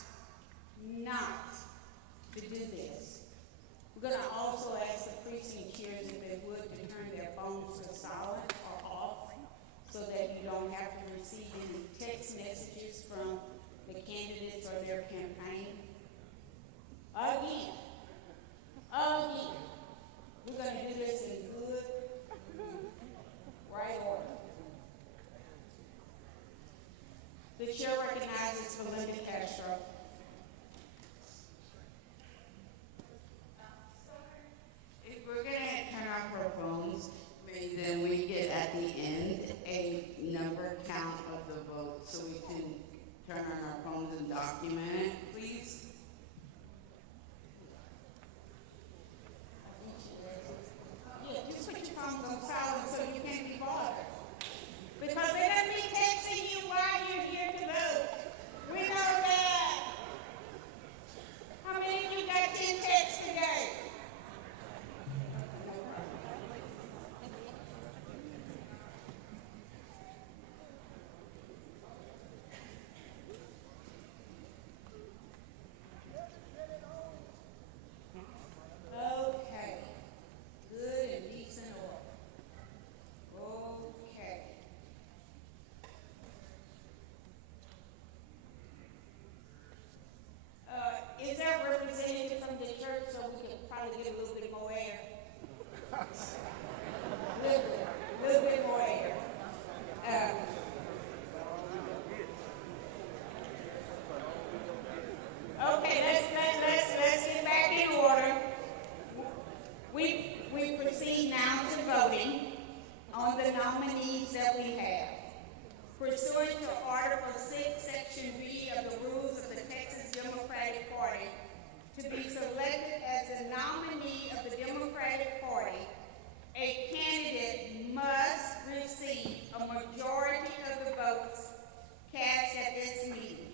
to do this. We're gonna also ask the precinct chairs if they would to turn their phones to silent or off so that you don't have to receive any text messages from the candidates or their campaign. Again, we're going to do this in good, right order. The chair recognizes Belinda Castro. We're going to turn off her phone. Little bit more air. Okay, let's get back in order. We proceed now to voting on the nominees that we have. Pursuant to Article 6, Section B of the Rules of the Texas Democratic Party, to be selected as the nominee of the Democratic Party, a candidate must receive a majority of the votes cast at this meeting.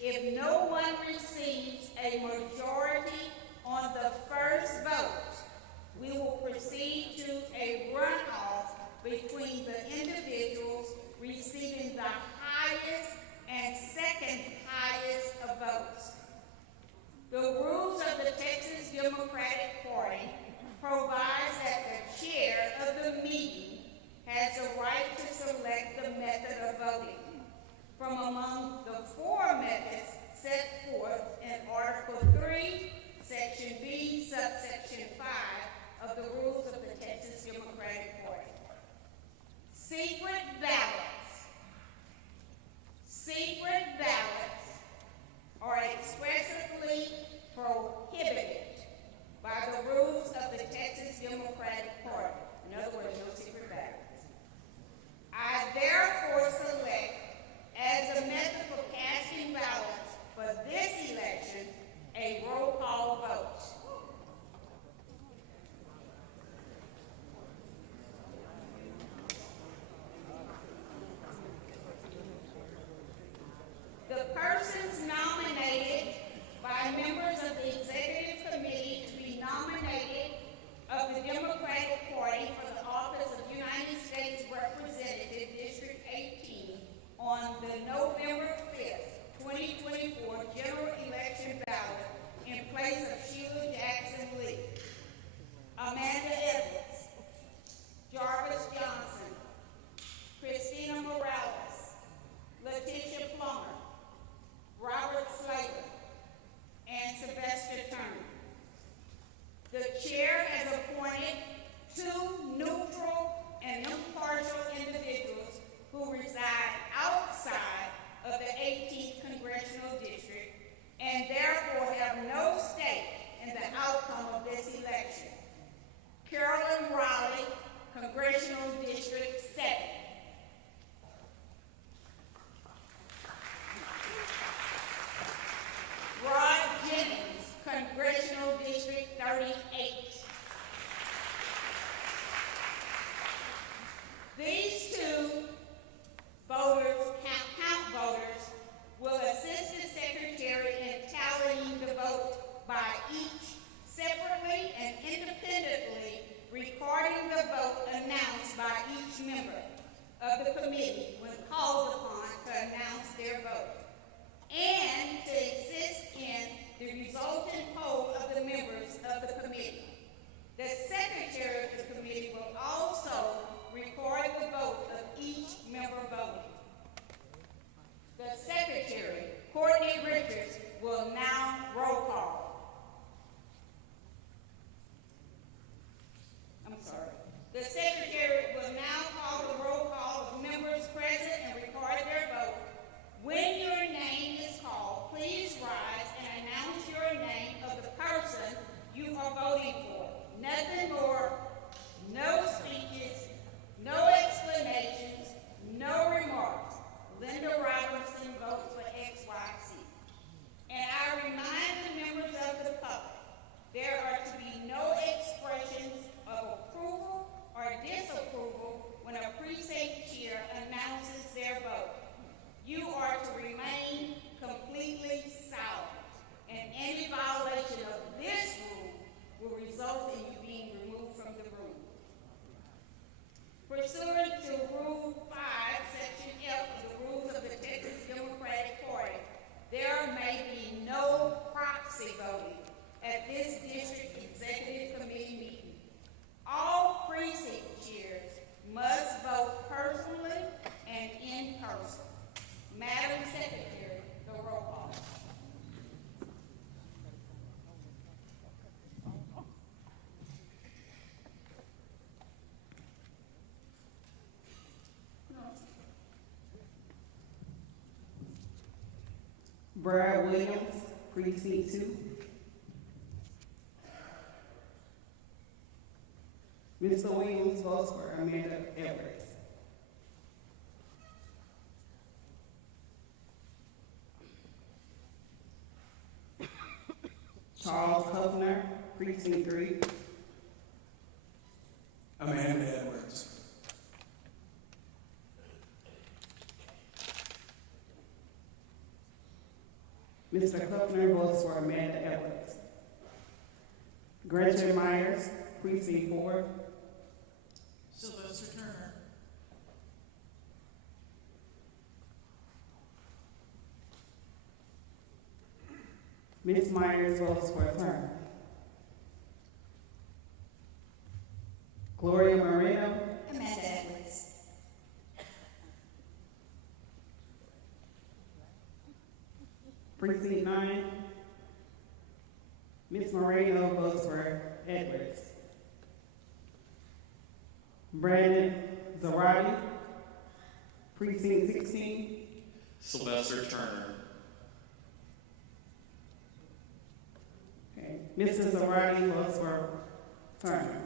If no one receives a majority on the first vote, we will proceed to a runoff between the individuals receiving the highest and second highest of votes. The rules of the Texas Democratic Party provides that the chair of the meeting has the right to select the method of voting from among the 4 methods set forth in Article 3, Section B, subsection 5 of the Rules of the Texas Democratic Party. Secret ballots. Secret ballots are expressly prohibited by the rules of the Texas Democratic Party. In other words, no secret ballots. I therefore select as a method for casting ballots for this election a roll call vote. The persons nominated by members of the Executive Committee to be nominated of the Democratic Party for the office of United States Representative, District 18, on the November 5th, 2024 general election ballot in place of Sheila Jackson Lee: Amanda Edwards, Jarvis Johnson, Christina Morales, Leticia Plummer, Robert Slater, and Sylvester Turner. The chair has appointed 2 neutral and impartial individuals who reside outside of the 18th Congressional District and therefore have no stake in the outcome of this election. Carolyn Raleigh, Congressional District 7. Rod Jennings, Congressional District 38. These 2 voters, count voters, will assist the secretary in tallying the vote by each separately and independently, recording the vote announced by each member of the committee when called upon to announce their vote, and to assist in the resultant poll of the members of the committee. The secretary of the committee will also record the vote of each member voting. The secretary, Courtney Richards, will now roll call. The secretary will now call the roll call of members present and record their vote. When your name is called, please rise and announce your name of the person Brad Williams, Precinct 2. Mr. Williams votes for Amanda Edwards. Charles Huffner, Precinct 3. Amanda Edwards. Mr. Huffner votes for Amanda Edwards. Gretchen Myers, Precinct 4. Sylvester Turner. Ms. Myers votes for Turner. Gloria Moreno, Amanda Edwards. Precinct 9. Ms. Moreno votes for Edwards. Brandon Zarate, Precinct 16. Sylvester Turner. Okay. Mrs. Zarate votes for Turner.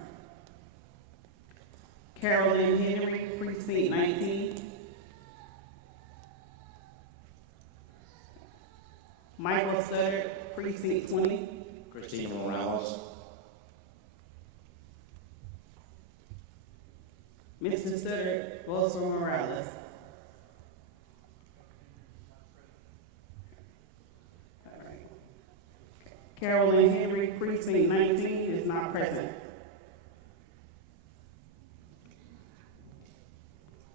Carolyn Henry, Precinct 19. Michael Sutter, Precinct 20. Christina Morales. Mr. Sutter votes for Morales. All right. Carolyn Henry, Precinct 19, is not present.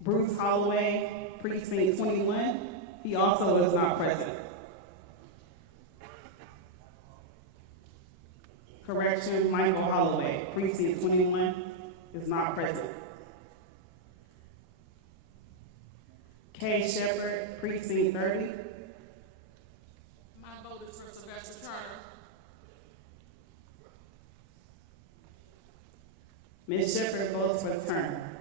Bruce Holloway, Precinct 21, he also is not present. Correction, Michael Holloway, Precinct 21, is not present. Kay Shepherd, Precinct 30. My vote is for Sylvester Turner. Ms. Shepherd votes for Turner.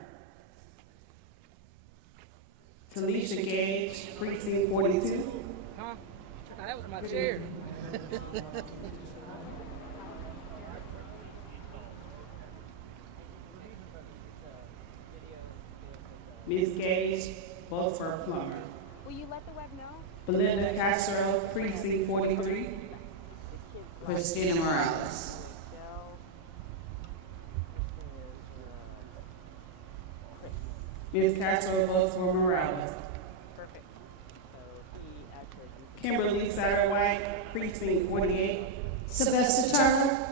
Talisha Gage, Precinct 42. Huh? That was my chair. Ms. Gage votes for Plummer. Will you let the web know? Belinda Castro, Precinct 43. Christina Morales. Ms. Castro votes for Morales. Perfect. Kimberly Satterwhite, Precinct 48. Sylvester Turner.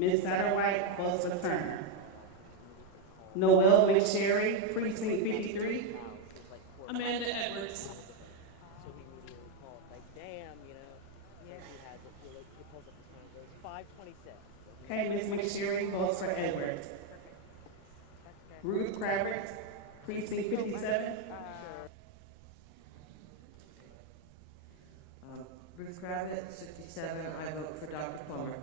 Ms. Satterwhite votes for Turner. Noel McSherry, Precinct 53. Amanda Edwards. Okay, Ms. McSherry votes for Edwards. Ruth Kravitz, Precinct 57. Ruth Kravitz, 57, I vote for Dr. Plummer.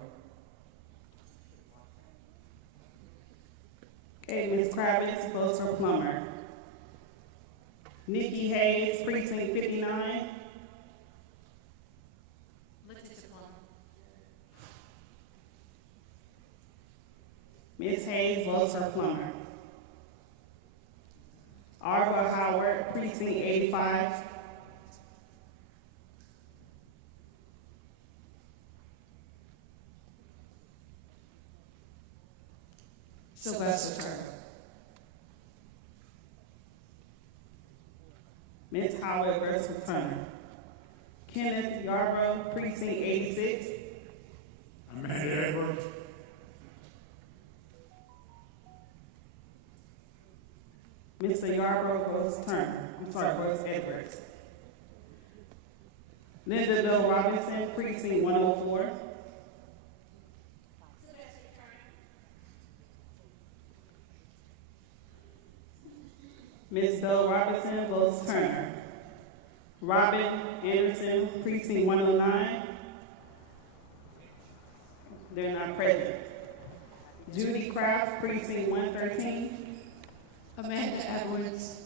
Okay, Ms. Kravitz votes for Plummer. Nikki Hayes, Precinct 59. Leticia Plummer. Ms. Hayes votes for Plummer. Arva Howard, Precinct 85. Sylvester Turner. Ms. Howard votes for Turner. Kenneth Yarbrough, Precinct 86. Amanda Edwards. Mr. Yarbrough votes Turner. Votes Edwards. Linda Doe Robinson, Precinct 104. Ms. Doe Robinson votes Turner. Robin Anderson, Precinct 109. They're not present. Judy Kraft, Precinct 113. Amanda Edwards.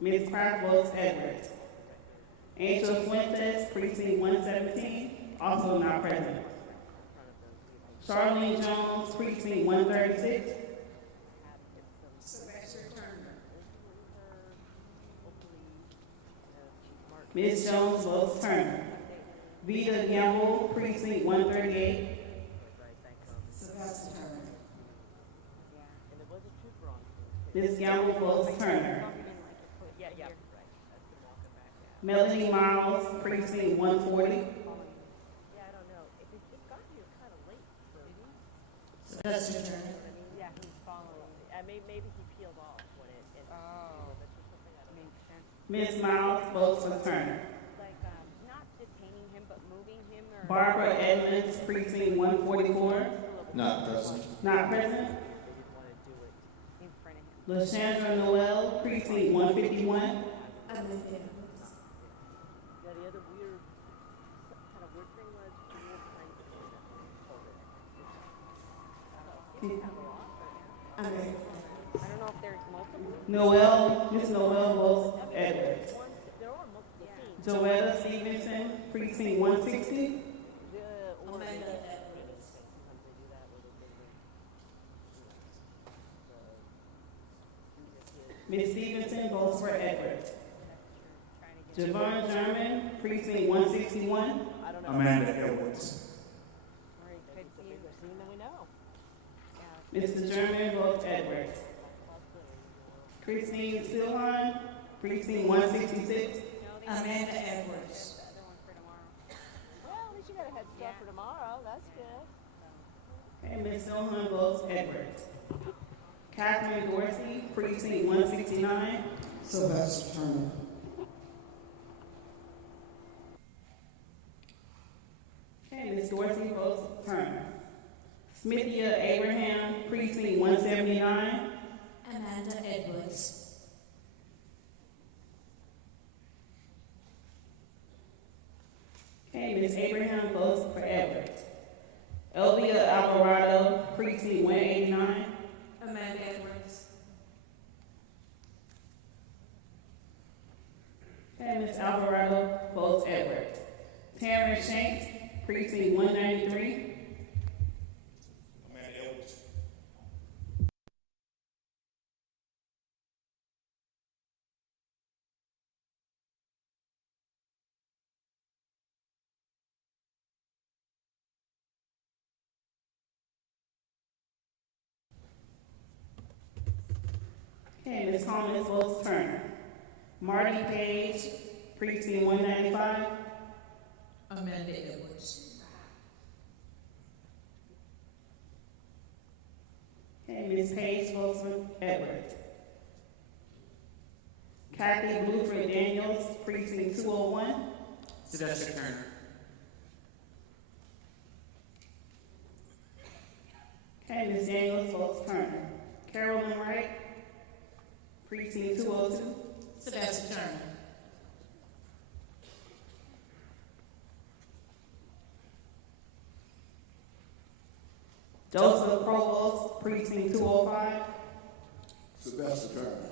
Ms. Craft votes Edwards. Angel Fuentes, precinct 117, also not present. Charlene Jones, precinct 136. Sylvester Turner. Ms. Jones votes Turner. Vita Gamble, precinct 138. Sylvester Turner. Ms. Gamble votes Turner. Melanie Miles, precinct 140. Sylvester Turner. Yeah, he's following. Maybe he peeled off when it. That's just something I don't makes sense. Ms. Miles votes for Turner. Like not detaining him, but moving him or. Barbara Edmonds, precinct 144. Not present. Not present. They didn't want to do it in front of him. Lashandra Noel, precinct 151. Yeah, the other weird, kind of weird thing was we were trying to do that COVID. It's kind of a lot right now. I don't know if there's multiple. Noel, Ms. Noel votes Edwards. There are multiple things. Joetta Stevenson, precinct 160. Amanda Edwards. Ms. Stevenson votes for Edwards. Javon German, precinct 161. Amanda Edwards. Mr. German votes Edwards. Christine Silhan, precinct 166. Amanda Edwards. Well, at least you got a head start for tomorrow. That's good. And Ms. Silhan votes Edwards. Catherine Dorsey, precinct 169. Sylvester Turner. Okay, Ms. Dorsey votes Turner. Smithia Abraham, precinct 179. Amanda Edwards. Okay, Ms. Abraham votes for Edwards. Elvia Alvarado, precinct 189. Amanda Edwards. Okay, Ms. Alvarado votes Edwards. Terrence Shanks, precinct 193. Amanda Edwards. Okay, Ms. Thomas votes Turner. Marty Page, precinct 195. Amanda Edwards. Okay, Ms. Page votes for Edwards. Kathy Bluford Daniels, precinct 201. Sylvester Turner. Okay, Ms. Daniels votes Turner. Carolyn Wright, precinct 202. Sylvester Turner. Joseph Provost, precinct 205. Sylvester Turner.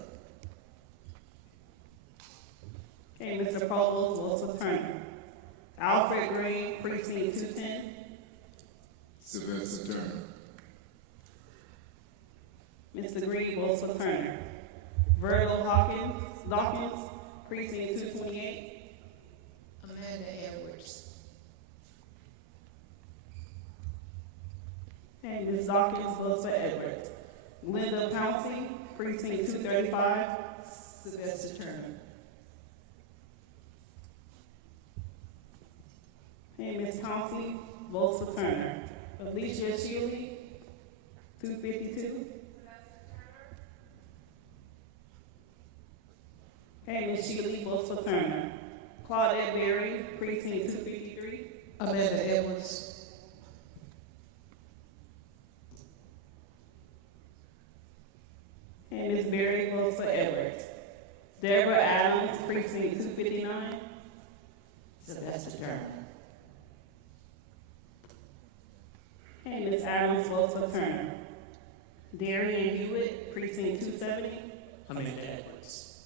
Okay, Mr. Provost votes for Turner. Alfred Green, precinct 210. Sylvester Turner. Mr. Green votes for Turner. Virgil Dawkins, precinct 228. Amanda Edwards. Okay, Ms. Dawkins votes for Edwards. Linda Pouncey, precinct 235. Sylvester Turner. Okay, Ms. Pouncey votes for Turner. Alicia Sheila, 252. Okay, Ms. Sheila votes for Turner. Claudette Berry, precinct 253. Amanda Edwards. And Ms. Berry votes for Edwards. Deborah Adams, precinct 259. Sylvester Turner. Okay, Ms. Adams votes for Turner. Darian Hewitt, precinct 270. Amanda Edwards.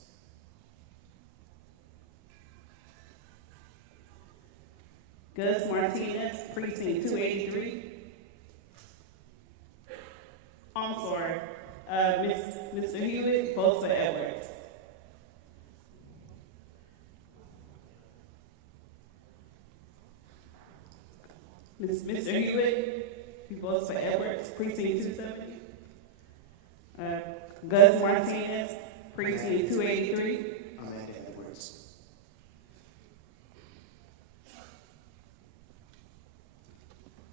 Gus Martinez, precinct 283. I'm sorry, Mr. Hewitt votes for Edwards. Mr. Hewitt, he votes for Edwards, precinct 270. Gus Martinez, precinct 283. Amanda Edwards.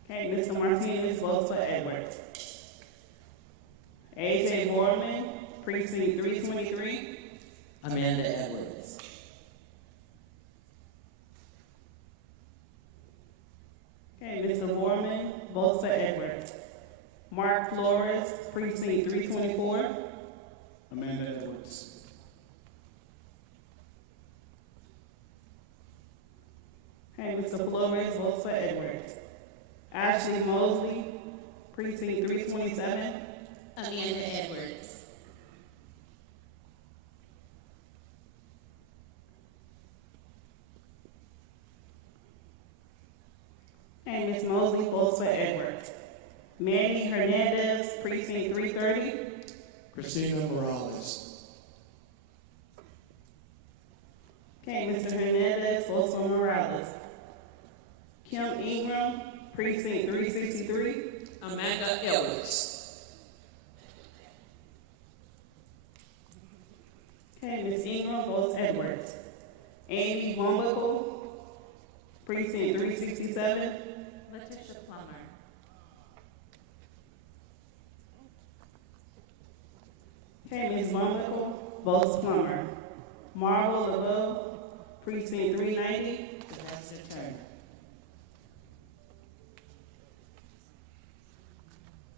Okay, Mr. Martinez votes for Edwards. AJ Borman, precinct 323. Amanda Edwards. Okay, Mr. Borman votes for Edwards. Mark Flores, precinct 324. Amanda Edwards. Okay, Mr. Flores votes for Edwards. Ashley Mosley, precinct 327. Amanda Edwards. And Ms. Mosley votes for Edwards. Manny Hernandez, precinct 330. Christina Morales. Okay, Mr. Hernandez votes for Morales. Kim Ingram, precinct 363. Amanda Edwards. Okay, Ms. Ingram votes Edwards. Amy Wombicle, precinct 367. Leticia Plummer. Okay, Ms. Wombicle votes Plummer. Marvel LeBeau, precinct 390. Sylvester Turner.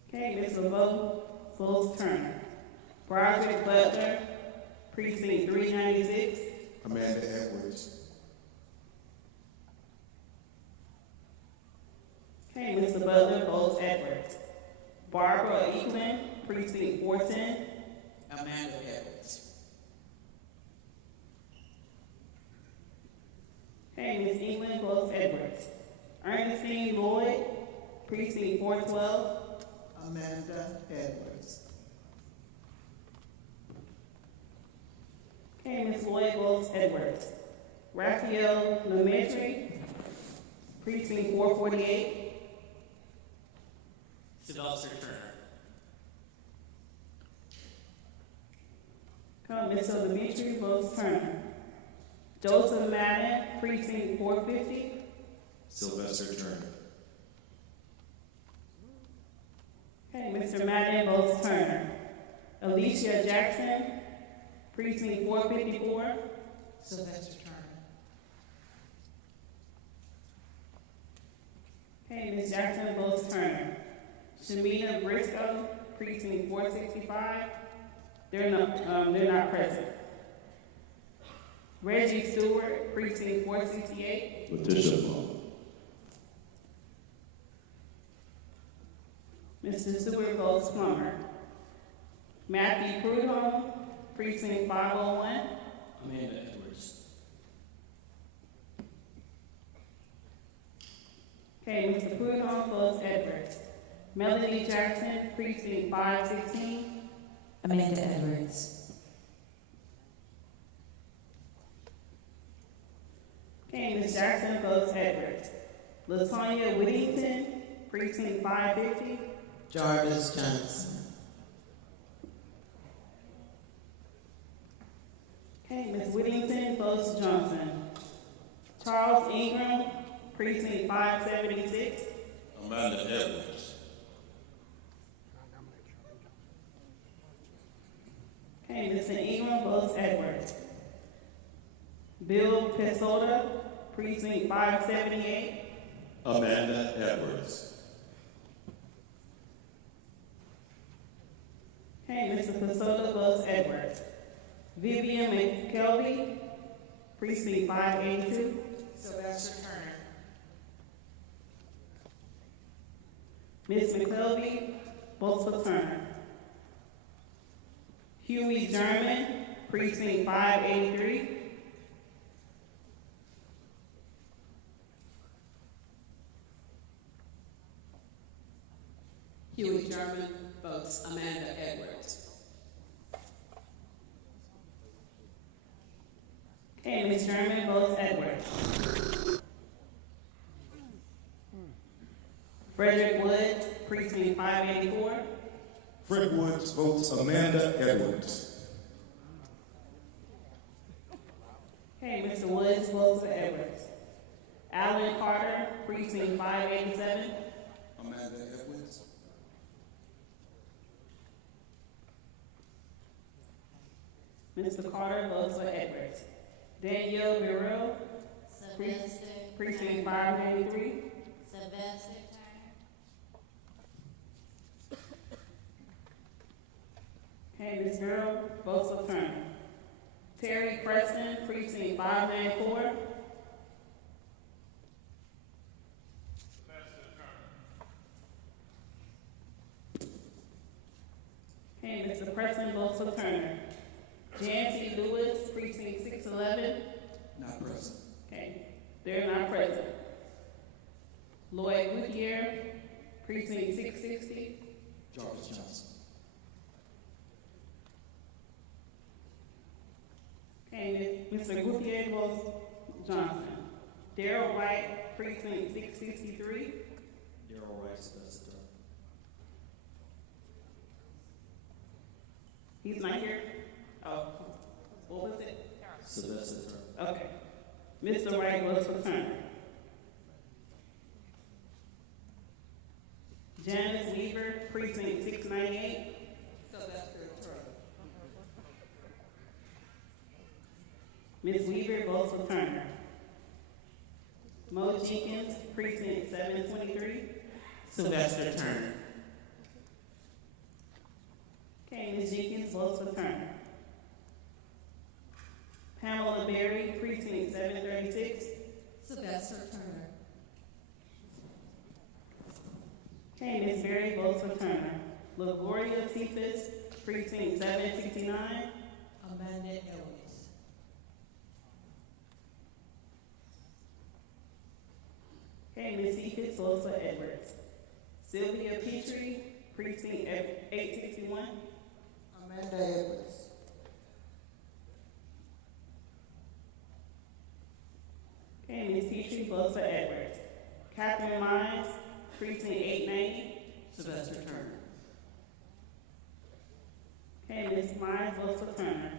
Okay, Ms. LeBeau votes Turner. Broderick Butler, precinct 396. Amanda Edwards. Okay, Mr. Butler votes Edwards. Barbara Eklund, precinct 410. Amanda Edwards. Okay, Ms. England votes Edwards. Ernestine Lloyd, precinct 412. Amanda Edwards. Okay, Ms. Lloyd votes Edwards. Raphael Lemetry, precinct 448. Sylvester Turner. Okay, Ms. Lemetry votes Turner. Joseph Madden, precinct 450. Sylvester Turner. Okay, Mr. Madden votes Turner. Leticia Jackson, precinct 454. Sylvester Turner. Okay, Ms. Jackson votes Turner. Shamina Briscoe, precinct 465. They're not present. Reggie Stewart, precinct 468. Leticia Plummer. Mr. Stewart votes Plummer. Matthew Prudhomme, precinct 501. Amanda Edwards. Okay, Mr. Prudhomme votes Edwards. Melanie Jackson, precinct 516. Amanda Edwards. Okay, Ms. Jackson votes Edwards. Latonya Whittington, precinct 550. Jarvis Johnson. Okay, Ms. Whittington votes Johnson. Charles Ingram, precinct 576. Amanda Edwards. Okay, Mr. Ingram votes Edwards. Bill Pesoda, precinct 578. Amanda Edwards. Okay, Mr. Pesoda votes Edwards. Vivian McKelvey, precinct 582. Sylvester Turner. Ms. McKelvey votes for Turner. Huey German, precinct 583. Huey German votes Amanda Edwards. Okay, Ms. German votes Edwards. Frederick Woods, precinct 584. Fred Woods votes Amanda Edwards. Okay, Mr. Woods votes for Edwards. Alan Carter, precinct 587. Amanda Edwards. Mr. Carter votes for Edwards. Danielle Burrell, Sylvester precinct 583. Sylvester Okay, Ms. Burrell votes for Turner. Terry Preston, precinct 594. Okay, Mr. Preston votes for Turner. Jancy Lewis, precinct 611. Not present. Okay, they're not present. Lloyd Gutierrez, precinct 660. Jarvis Johnson. Okay, Mr. Gutierrez votes Johnson. Darrell White, precinct 663. Darrell Wright, Sylvester Turner. He's not here? Oh, what was it? Sylvester Turner. Okay. Mr. Wright votes for Turner. Janice Weaver, precinct 698. Sylvester Turner. Ms. Weaver votes for Turner. Mo Jenkins, precinct 723. Sylvester Turner. Okay, Ms. Jenkins votes for Turner. Pamela Berry, precinct 736. Sylvester Turner. Okay, Ms. Berry votes for Turner. LaGloria Cephas, precinct 769. Amanda Edwards. Okay, Ms. Cephas votes for Edwards. Sylvia Petrie, precinct 861. Amanda Edwards. Okay, Ms. Petrie votes for Edwards. Catherine Mines, precinct 890. Sylvester Turner. Okay, Ms. Mines votes for Turner.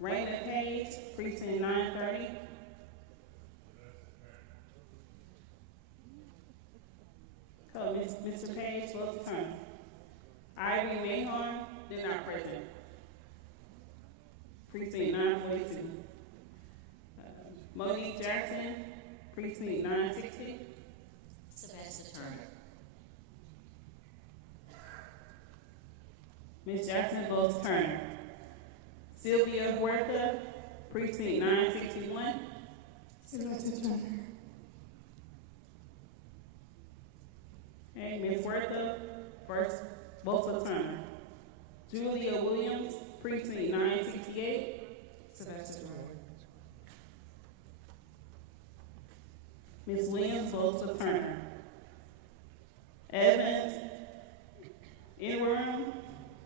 Raymond Page, precinct 930. Okay, Mr. Page votes for Turner. Ivy Mayhorn, they're not present. Precinct 942. Monique Jackson, precinct 960. Sylvester Turner. Ms. Jackson votes Turner. Sylvia Huerta, precinct 961. Sylvester Turner. Okay, Ms. Huerta, first votes for Turner. Julia Williams, precinct 968. Sylvester Turner. Ms. Williams votes for Turner. Evans Ingram,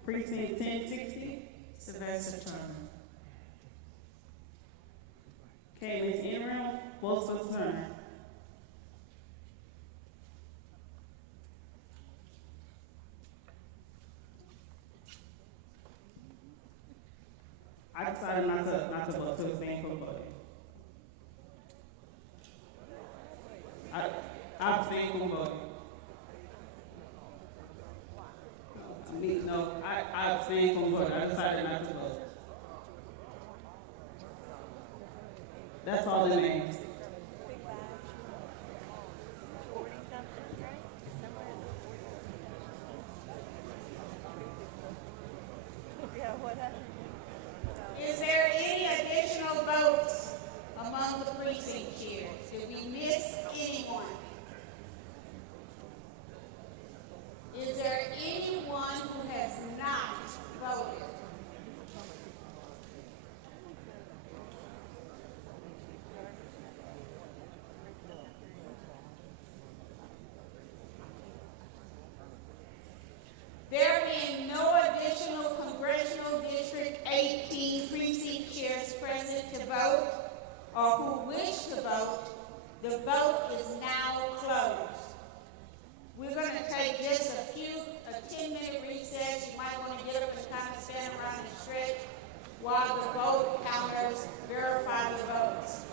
precinct 1060. Sylvester Turner. Okay, Ms. Ingram votes for Turner. I decided not to vote to abstain from voting. I abstain from voting. I abstain from voting. I decided not to vote. That's all the names. Is there any additional votes among the precinct chairs? Did we miss anyone? to vote or who wish to vote, the vote is now closed. We're going to take just a 10-minute recess. You might want to get up and kind of stand around and stretch while the vote counters verify the votes.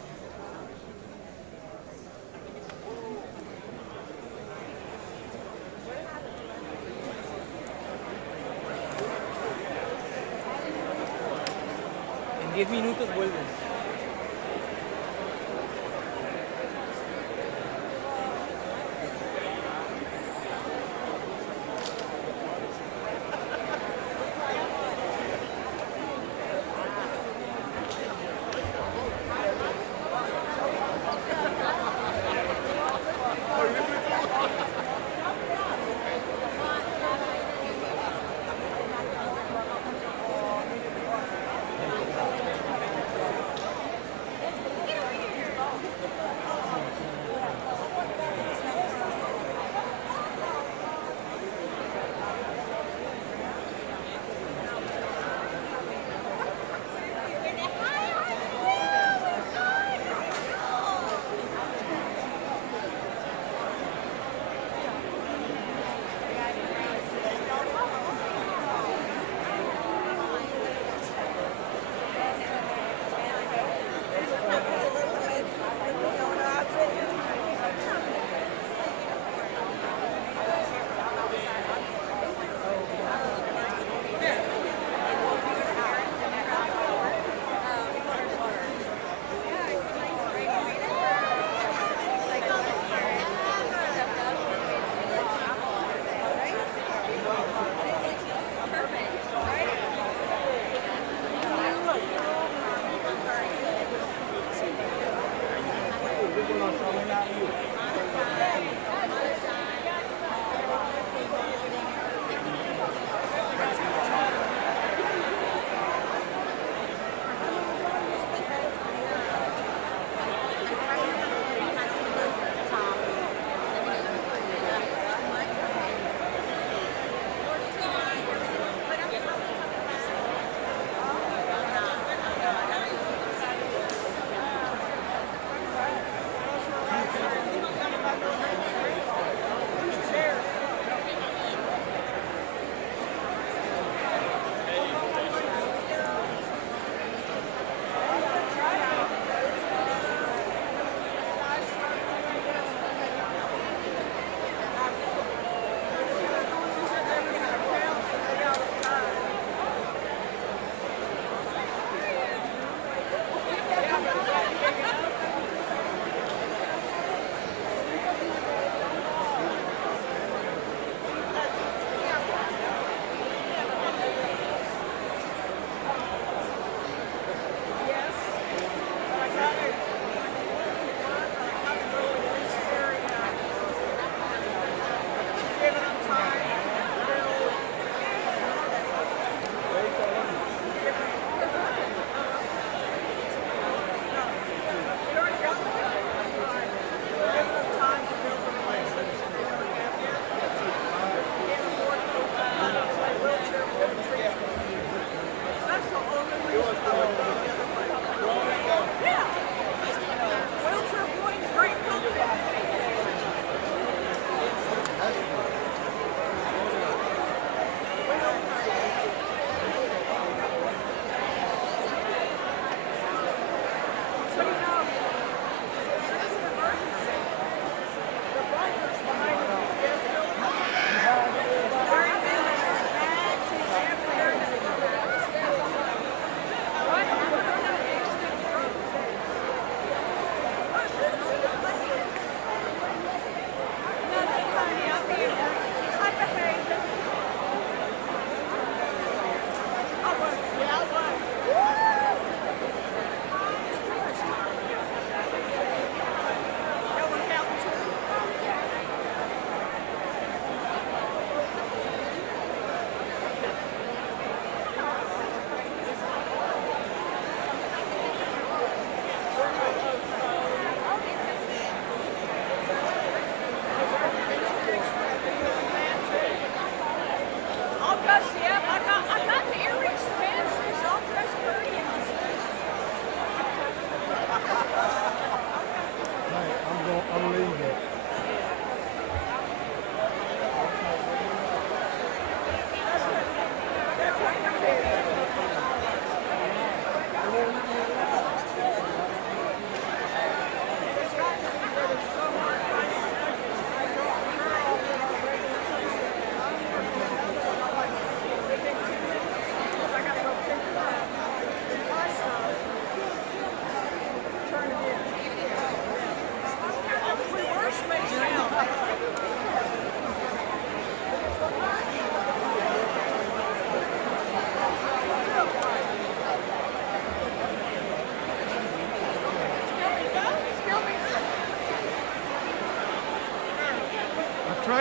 En 10 minutos vuelves.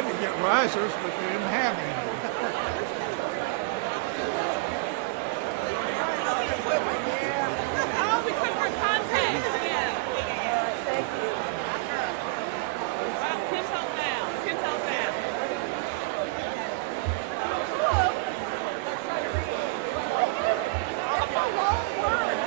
tried to get risers, but they didn't have any. Oh, because we're contacts. Yeah. Thank you. 10 toes down. 10 toes down. That's a long word.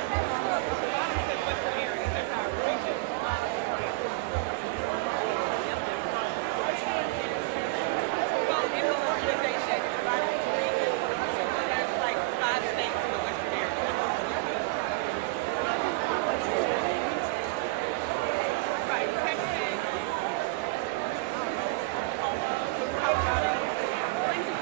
Well, in the organization, there's like 5 states in the Western area. Right, Texas, Colorado, things in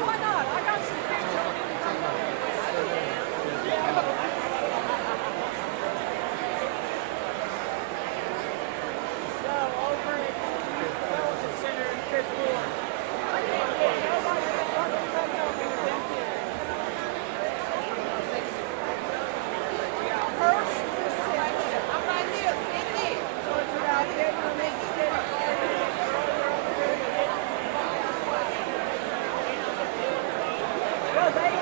why not? I got some So over at the Development Center in Fifth Ward. First, I'm right here. So it's about well, they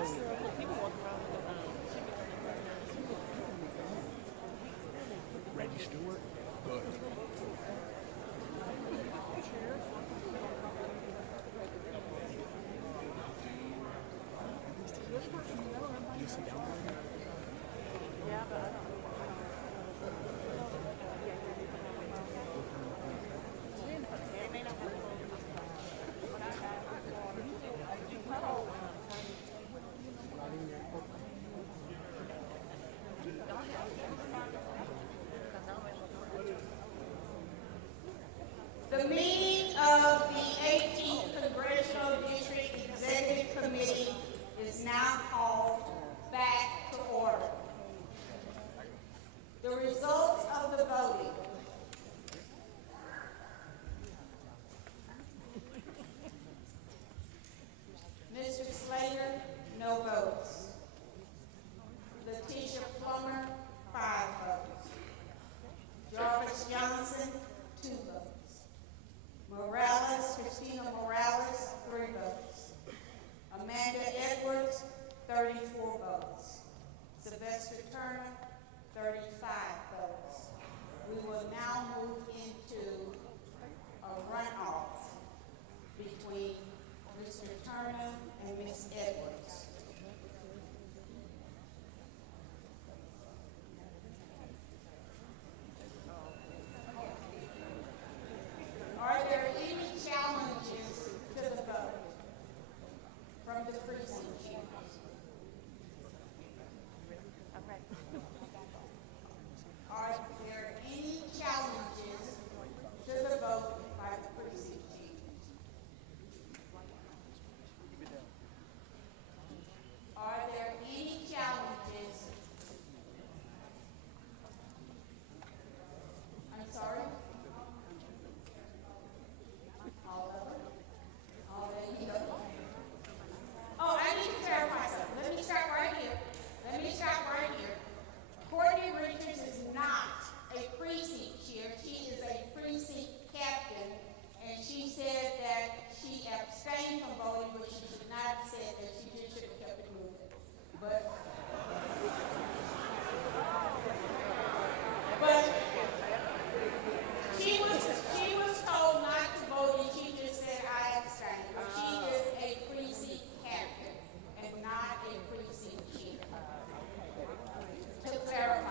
People walk around with Reggie Stewart. Good. Yeah, but I don't. They may not have The meeting of the 18th Congressional District Executive Committee is now called back to order. The results of the voting. Mr. Slater, no votes. Leticia Plummer, 5 votes. Jarvis Johnson, 2 votes. Christina Morales, 3 votes. Amanda Edwards, 34 votes. Sylvester Turner, 35 votes. We will now move into a runoff between Mr. Turner and Ms. Edwards. Are there any challenges to the vote from the precinct chief? Are there any challenges to the vote by the precinct chief? Are there any challenges? I'm sorry? All of them? All of them? Oh, I need to clarify something. Let me start right here. Courtney Richards is not a precinct chair. She is a precinct captain, and she said that she abstained from voting, but she should not have said that. She just should have kept it moving. But she was told not to vote, and she just said, I abstained. But she is a precinct captain and not a precinct chair. To clarify that.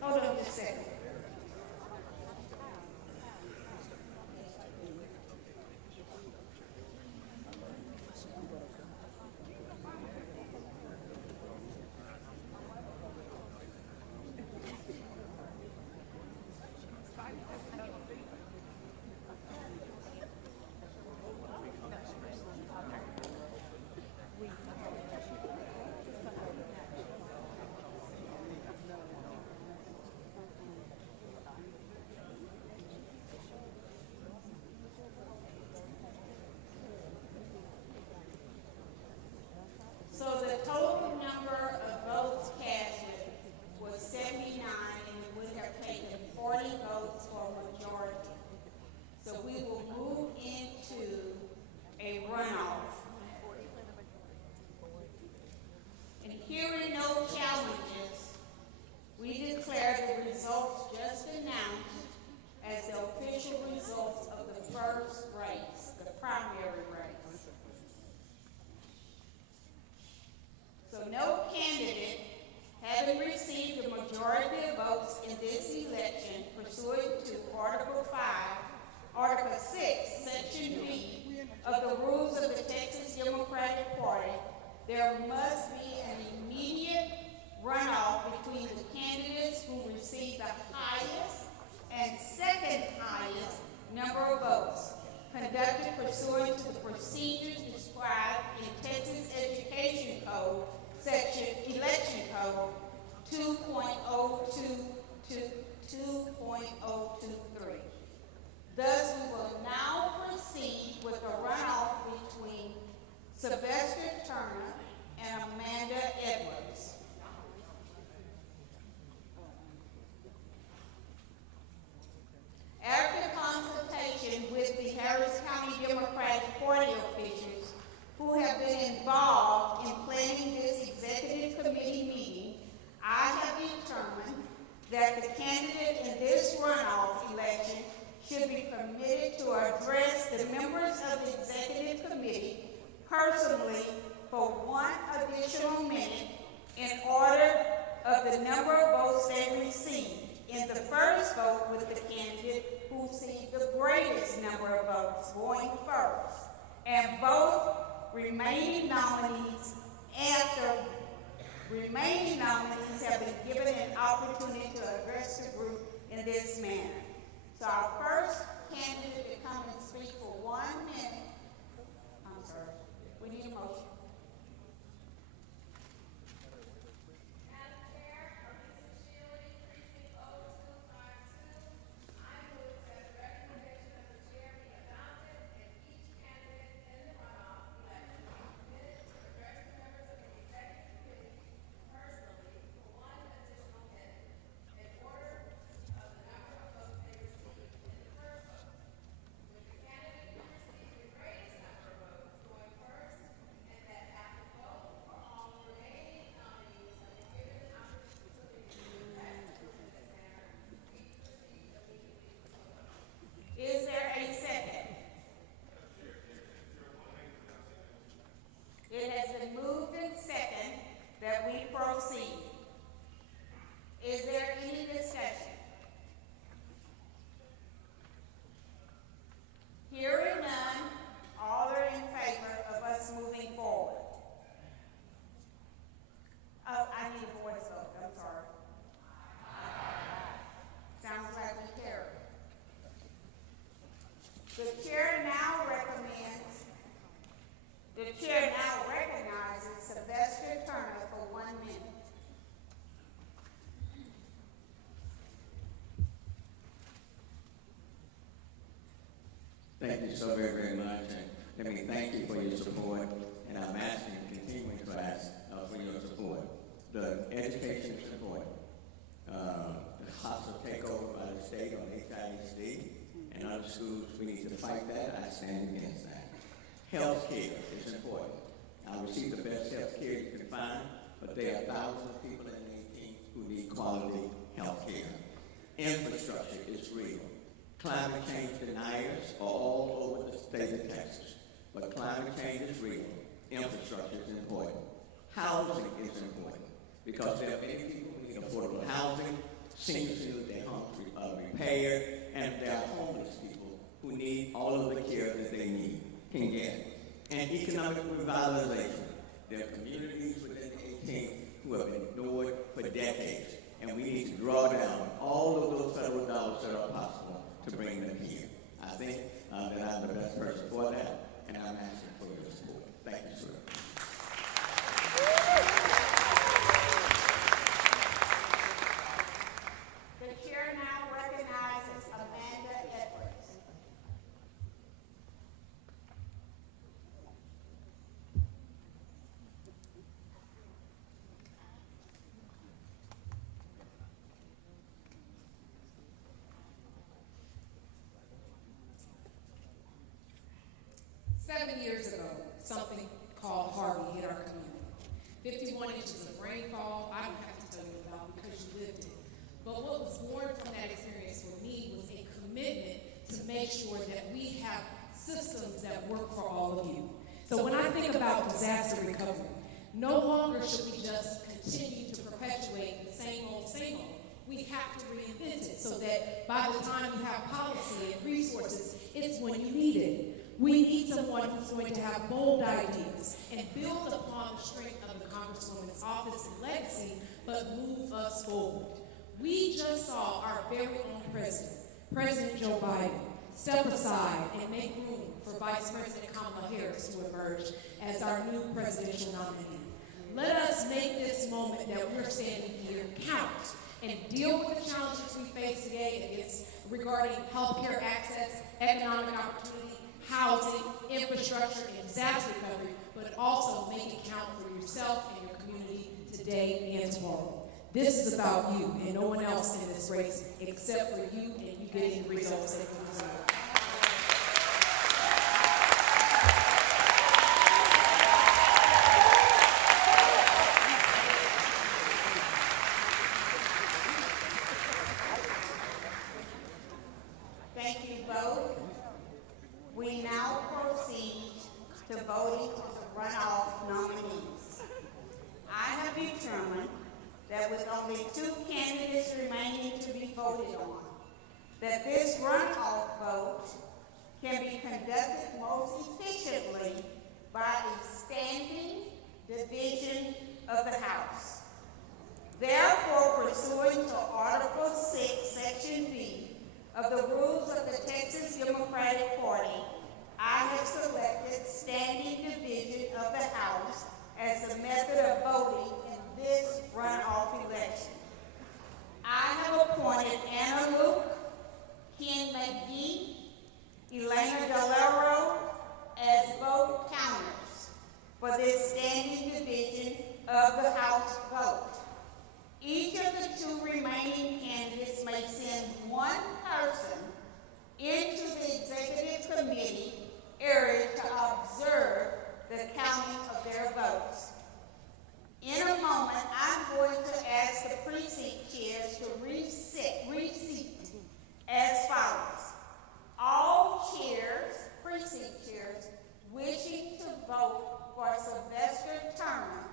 Hold on just a second. So the total number of votes cast was 79, and it would have taken 40 votes for a majority. So we will move into a runoff. And hearing no challenges, we declare the results just announced as the official results of the first race, the primary race. So no candidate having received the majority of votes in this election pursuant to Article 6, Section B of the rules of the Texas Democratic Party, there must be an immediate runoff between the candidates who receive the highest and second highest number of votes, conducted pursuant to the procedures described in Texas Education Code, Election Code 2.023. Thus, that the candidate in this runoff election should be permitted to address the members of the executive committee personally for 1 additional minute in order of the number of votes they received in the first vote, with the candidate who received the greatest number of votes going first, and both remaining nominees have been given an opportunity to address the group in this manner. So our first candidate to come and speak for 1 minute. I'm sorry. We need a motion. Is there a second? It has been moved and second that we proceed. Is there any discussion? Hearing none, all are in favor of us moving forward. Oh, I need a voice vote, I'm sorry. Sounds like we carry. The chair now recognizes Sylvester Turner for 1 minute. Thank you so very, very much. And let me thank you for your support, and I'm asking you, continuing to ask for your support. The education is important. The hostile takeover by the state on HISD and other schools, we need to fight that. I stand against that. Health care is important. I receive the best health care you can find, but there are thousands of people in the 18th who need quality health care. Infrastructure is real. Climate change deniers are all over the state of Texas, but climate change is real. Infrastructure is important. Housing is important, because there are many people who need affordable housing, seniors who need their homes repaired, and there are homeless people who need all of the care that they can get. And economic revitalization. There are communities within the 18th who have been ignored for decades, and we need to draw down all of those federal dollars that are possible to bring them here. I think that I'm the best person for that, and I'm asking for your support. Thank you, sir. The chair now recognizes Amanda Edwards. Seven years ago, something called Harvey hit our community. 51 inches of rainfall, I don't have to tell you about because you lived it. But what was born from that experience for me was a commitment to make sure that we have systems that work for all of you. So when I think about disaster recovery, no longer should we just continue to perpetuate the same old, same old. We have to reinvent it so that by the time you have policy and resources, it's when you need it. We need someone who's going to have bold ideas and build upon the strength of the Congresswoman's office and legacy, but move us forward. We just saw our very own president, President Joe Biden, step aside and make room for Vice President Kamala Harris to emerge as our new presidential nominee. Let us make this moment that we're standing here count and deal with the challenges we face today regarding healthcare access, economic opportunity, housing, infrastructure, and disaster recovery, but also make it count for yourself and your community today and tomorrow. This is about you and no one else in this race except for you and you getting the results that you deserve. voted on, that this runoff vote can be conducted most efficiently by a standing division of the House. Therefore, pursuant to Article 6, Section B of the Rules of the Texas Democratic Party, I have selected standing division of the House as the method of voting in this runoff election. I have appointed Anna Luke, Ken McGee, Elena Delaro as vote counters for this standing division of the House vote. Each of the two remaining candidates may send one person into the executive committee area to observe the counting of their votes. In a moment, I'm going to ask the precinct chairs to reseat as follows. All chairs, precinct chairs, wishing to vote for Sylvester Turner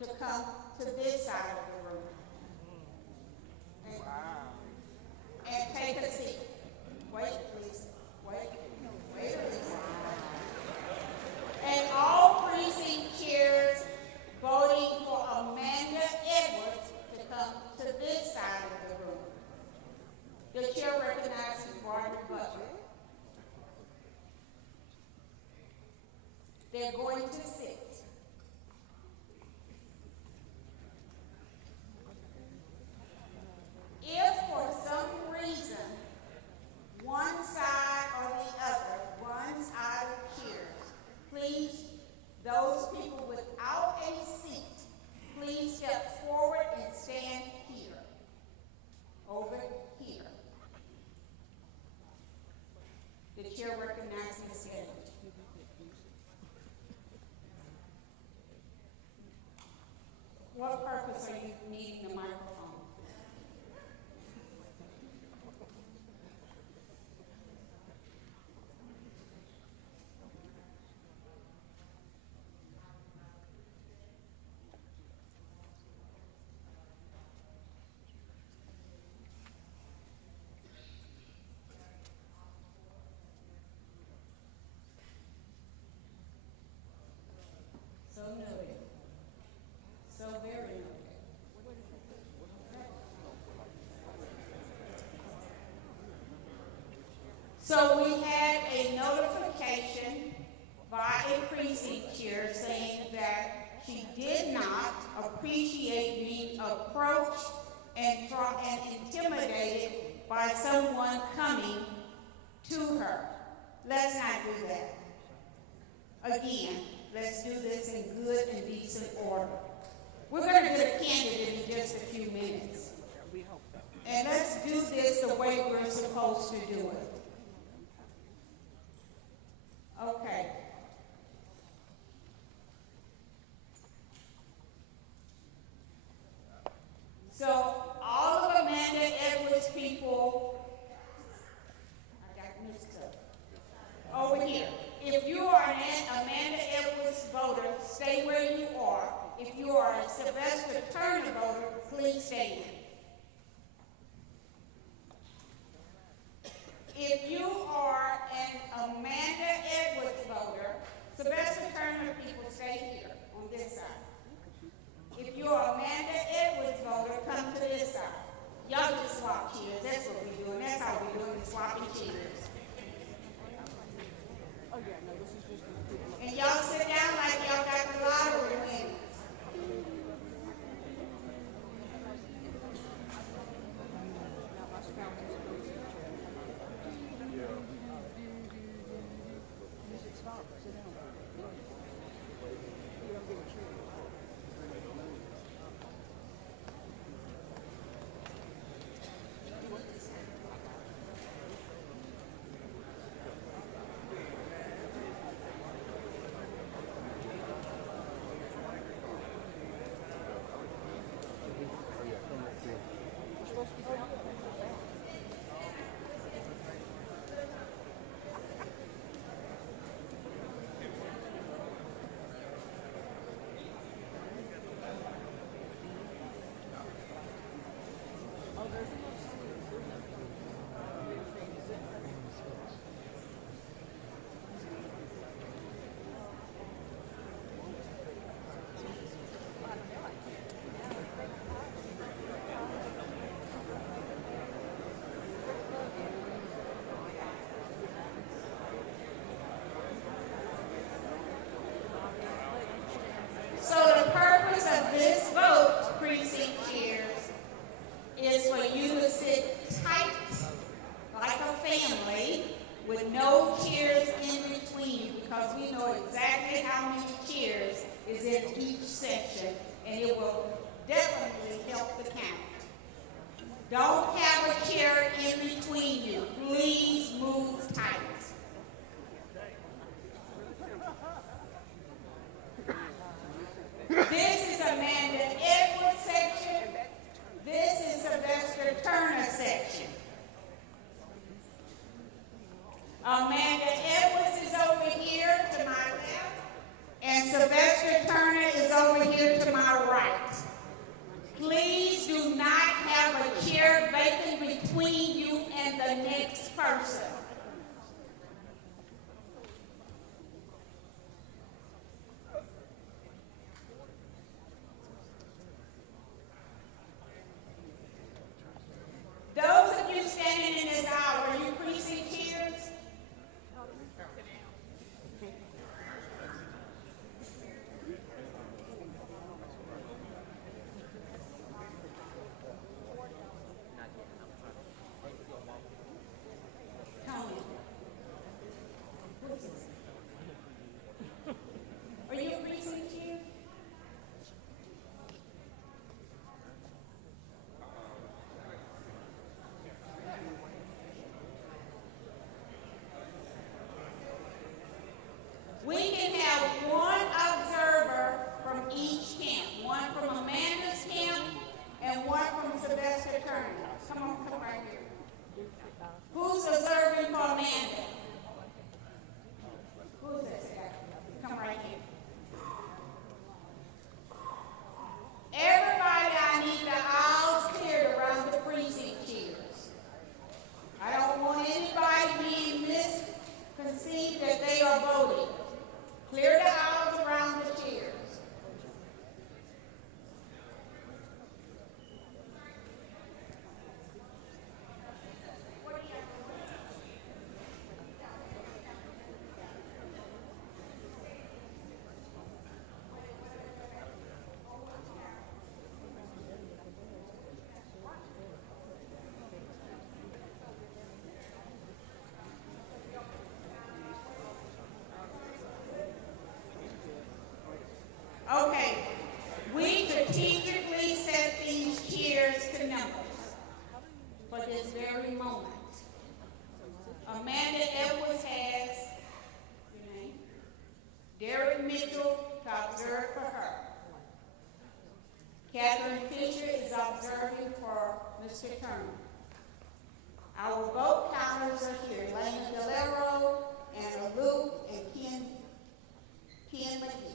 to come to this side of the room. And take a seat. Wait, please. Wait, please. And all precinct chairs voting for Amanda Edwards to come to this side of the room. The chair recognizes Barbara Butler. They're going to sit. If for some reason one side or the other runs out of chairs, please, those people without a seat, please step forward and stand here, over here. The chair recognizes the stage. What purpose are you needing the microphone? So noted. So very noted. So we had a notification by a precinct chair saying that she did not appreciate being approached and intimidated by someone coming to her. Let's not do that. Again, let's do this in good and decent order. We're going to get a candidate in just a few minutes. And let's do this the way we're supposed to do it. Okay. So all of Amanda Edwards people, I got mixed up. Over here. If you are an Amanda Edwards voter, stay where you are. If you are a Sylvester Turner voter, please stand. If you are an Amanda Edwards voter, Sylvester Turner people stay here on this side. If you're Amanda Edwards voter, come to this side. Y'all just swap chairs. That's what we're doing. That's how we're doing it, swapping chairs. And y'all sit down like y'all got the lottery winners. Don't have a chair in between you. Please move tight. This is Amanda Edwards section. This is Sylvester Turner section. Amanda Edwards is over here to my left, and Sylvester Turner is over here to my right. Please do not have a chair vacant between you and the next person. Those of you standing in this aisle, are you precinct chairs? Tony. Are you a precinct chair? We can have one observer from each camp, one from Amanda's camp and one from Sylvester Turner. Come on, come right here. Who's observing for Amanda? Who's this guy? Come right here. Everybody, I need the aisles cleared around the precinct chairs. I don't want anybody being misconceived that they are voting. Clear the aisles around the chairs. Okay, we strategically set these chairs to numbers for this very moment. Amanda Edwards has your name, Derek Mitchell to observe for her. Catherine Fisher is observing for Mr. Turner. Our vote counters are here, Elena Delero, Anna Luke, and Ken McGee.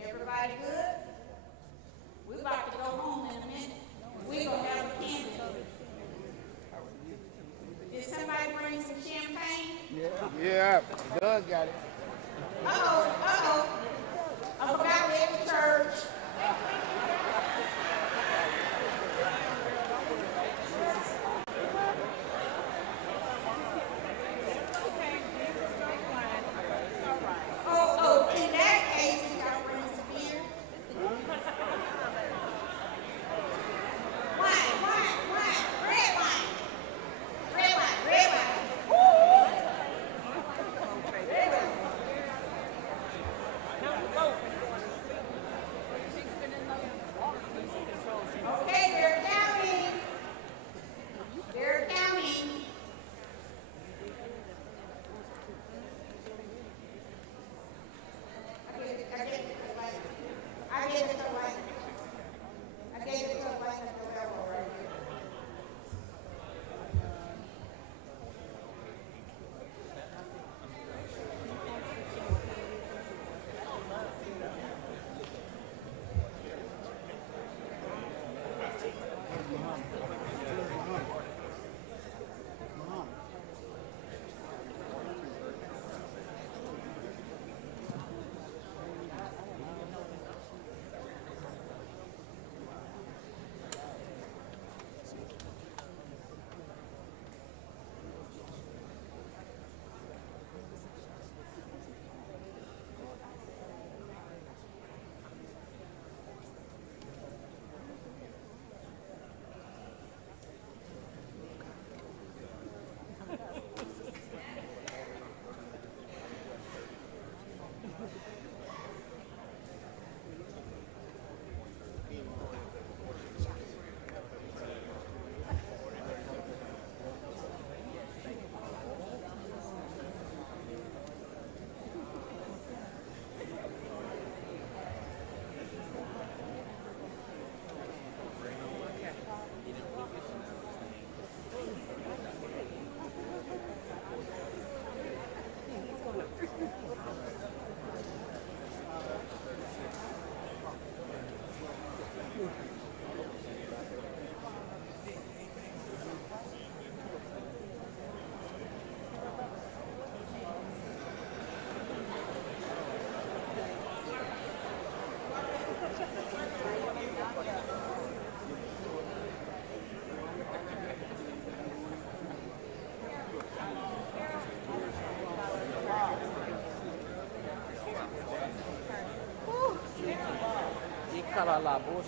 Everybody good? We're about to go home in a minute. We're going to have a candy. Did somebody bring some champagne? Yeah, Doug got it. Uh-oh. I forgot we're at church. Oh, in that case, we got to bring some beer. Wine, red wine. Red wine. Woo! Red wine. Pasa la voz.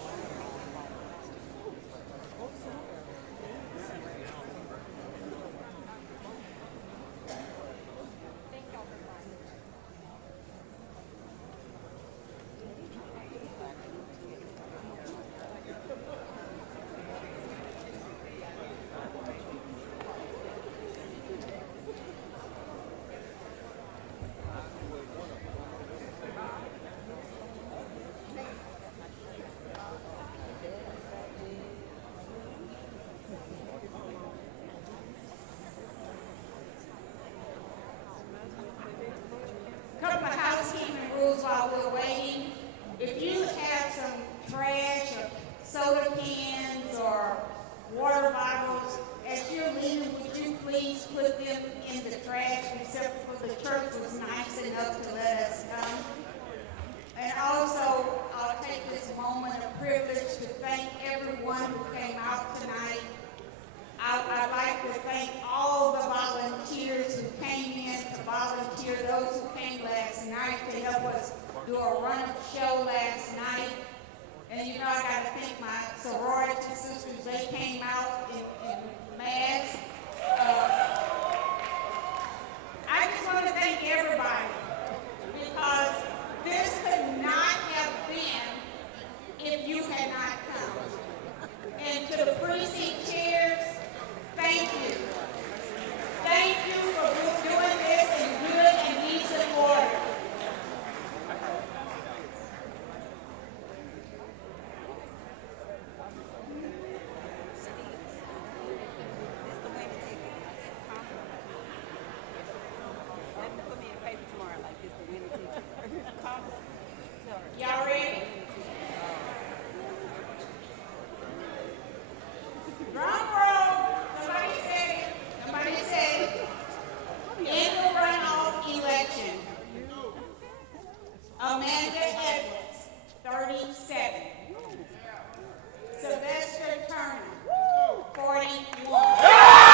Couple of housekeeping rules while we're waiting. If you have some trash or soda cans or water bottles, as you're leaving, would you please put them in the trash receptacle? The church was nice enough to let us know. And also, I'll take this moment of privilege to thank everyone who came out tonight. I'd like to thank all the volunteers who came in to volunteer, those who came last night to help us do a Runoff show last night. And you know, I got to thank my sorority sisters. They came out in mass. I just want to thank everybody because this could not have been if you had not come. And to the precinct chairs, thank you. Thank you for doing this in good and decent order. Y'all ready? Drum roll. Somebody say it. Somebody say it. In the runoff election, Amanda Edwards, 37. Sylvester Turner, 41.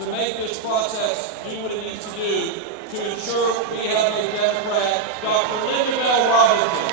to make this process do what it needs to do to ensure we have a Democrat, Dr. Linda Bell Robinson.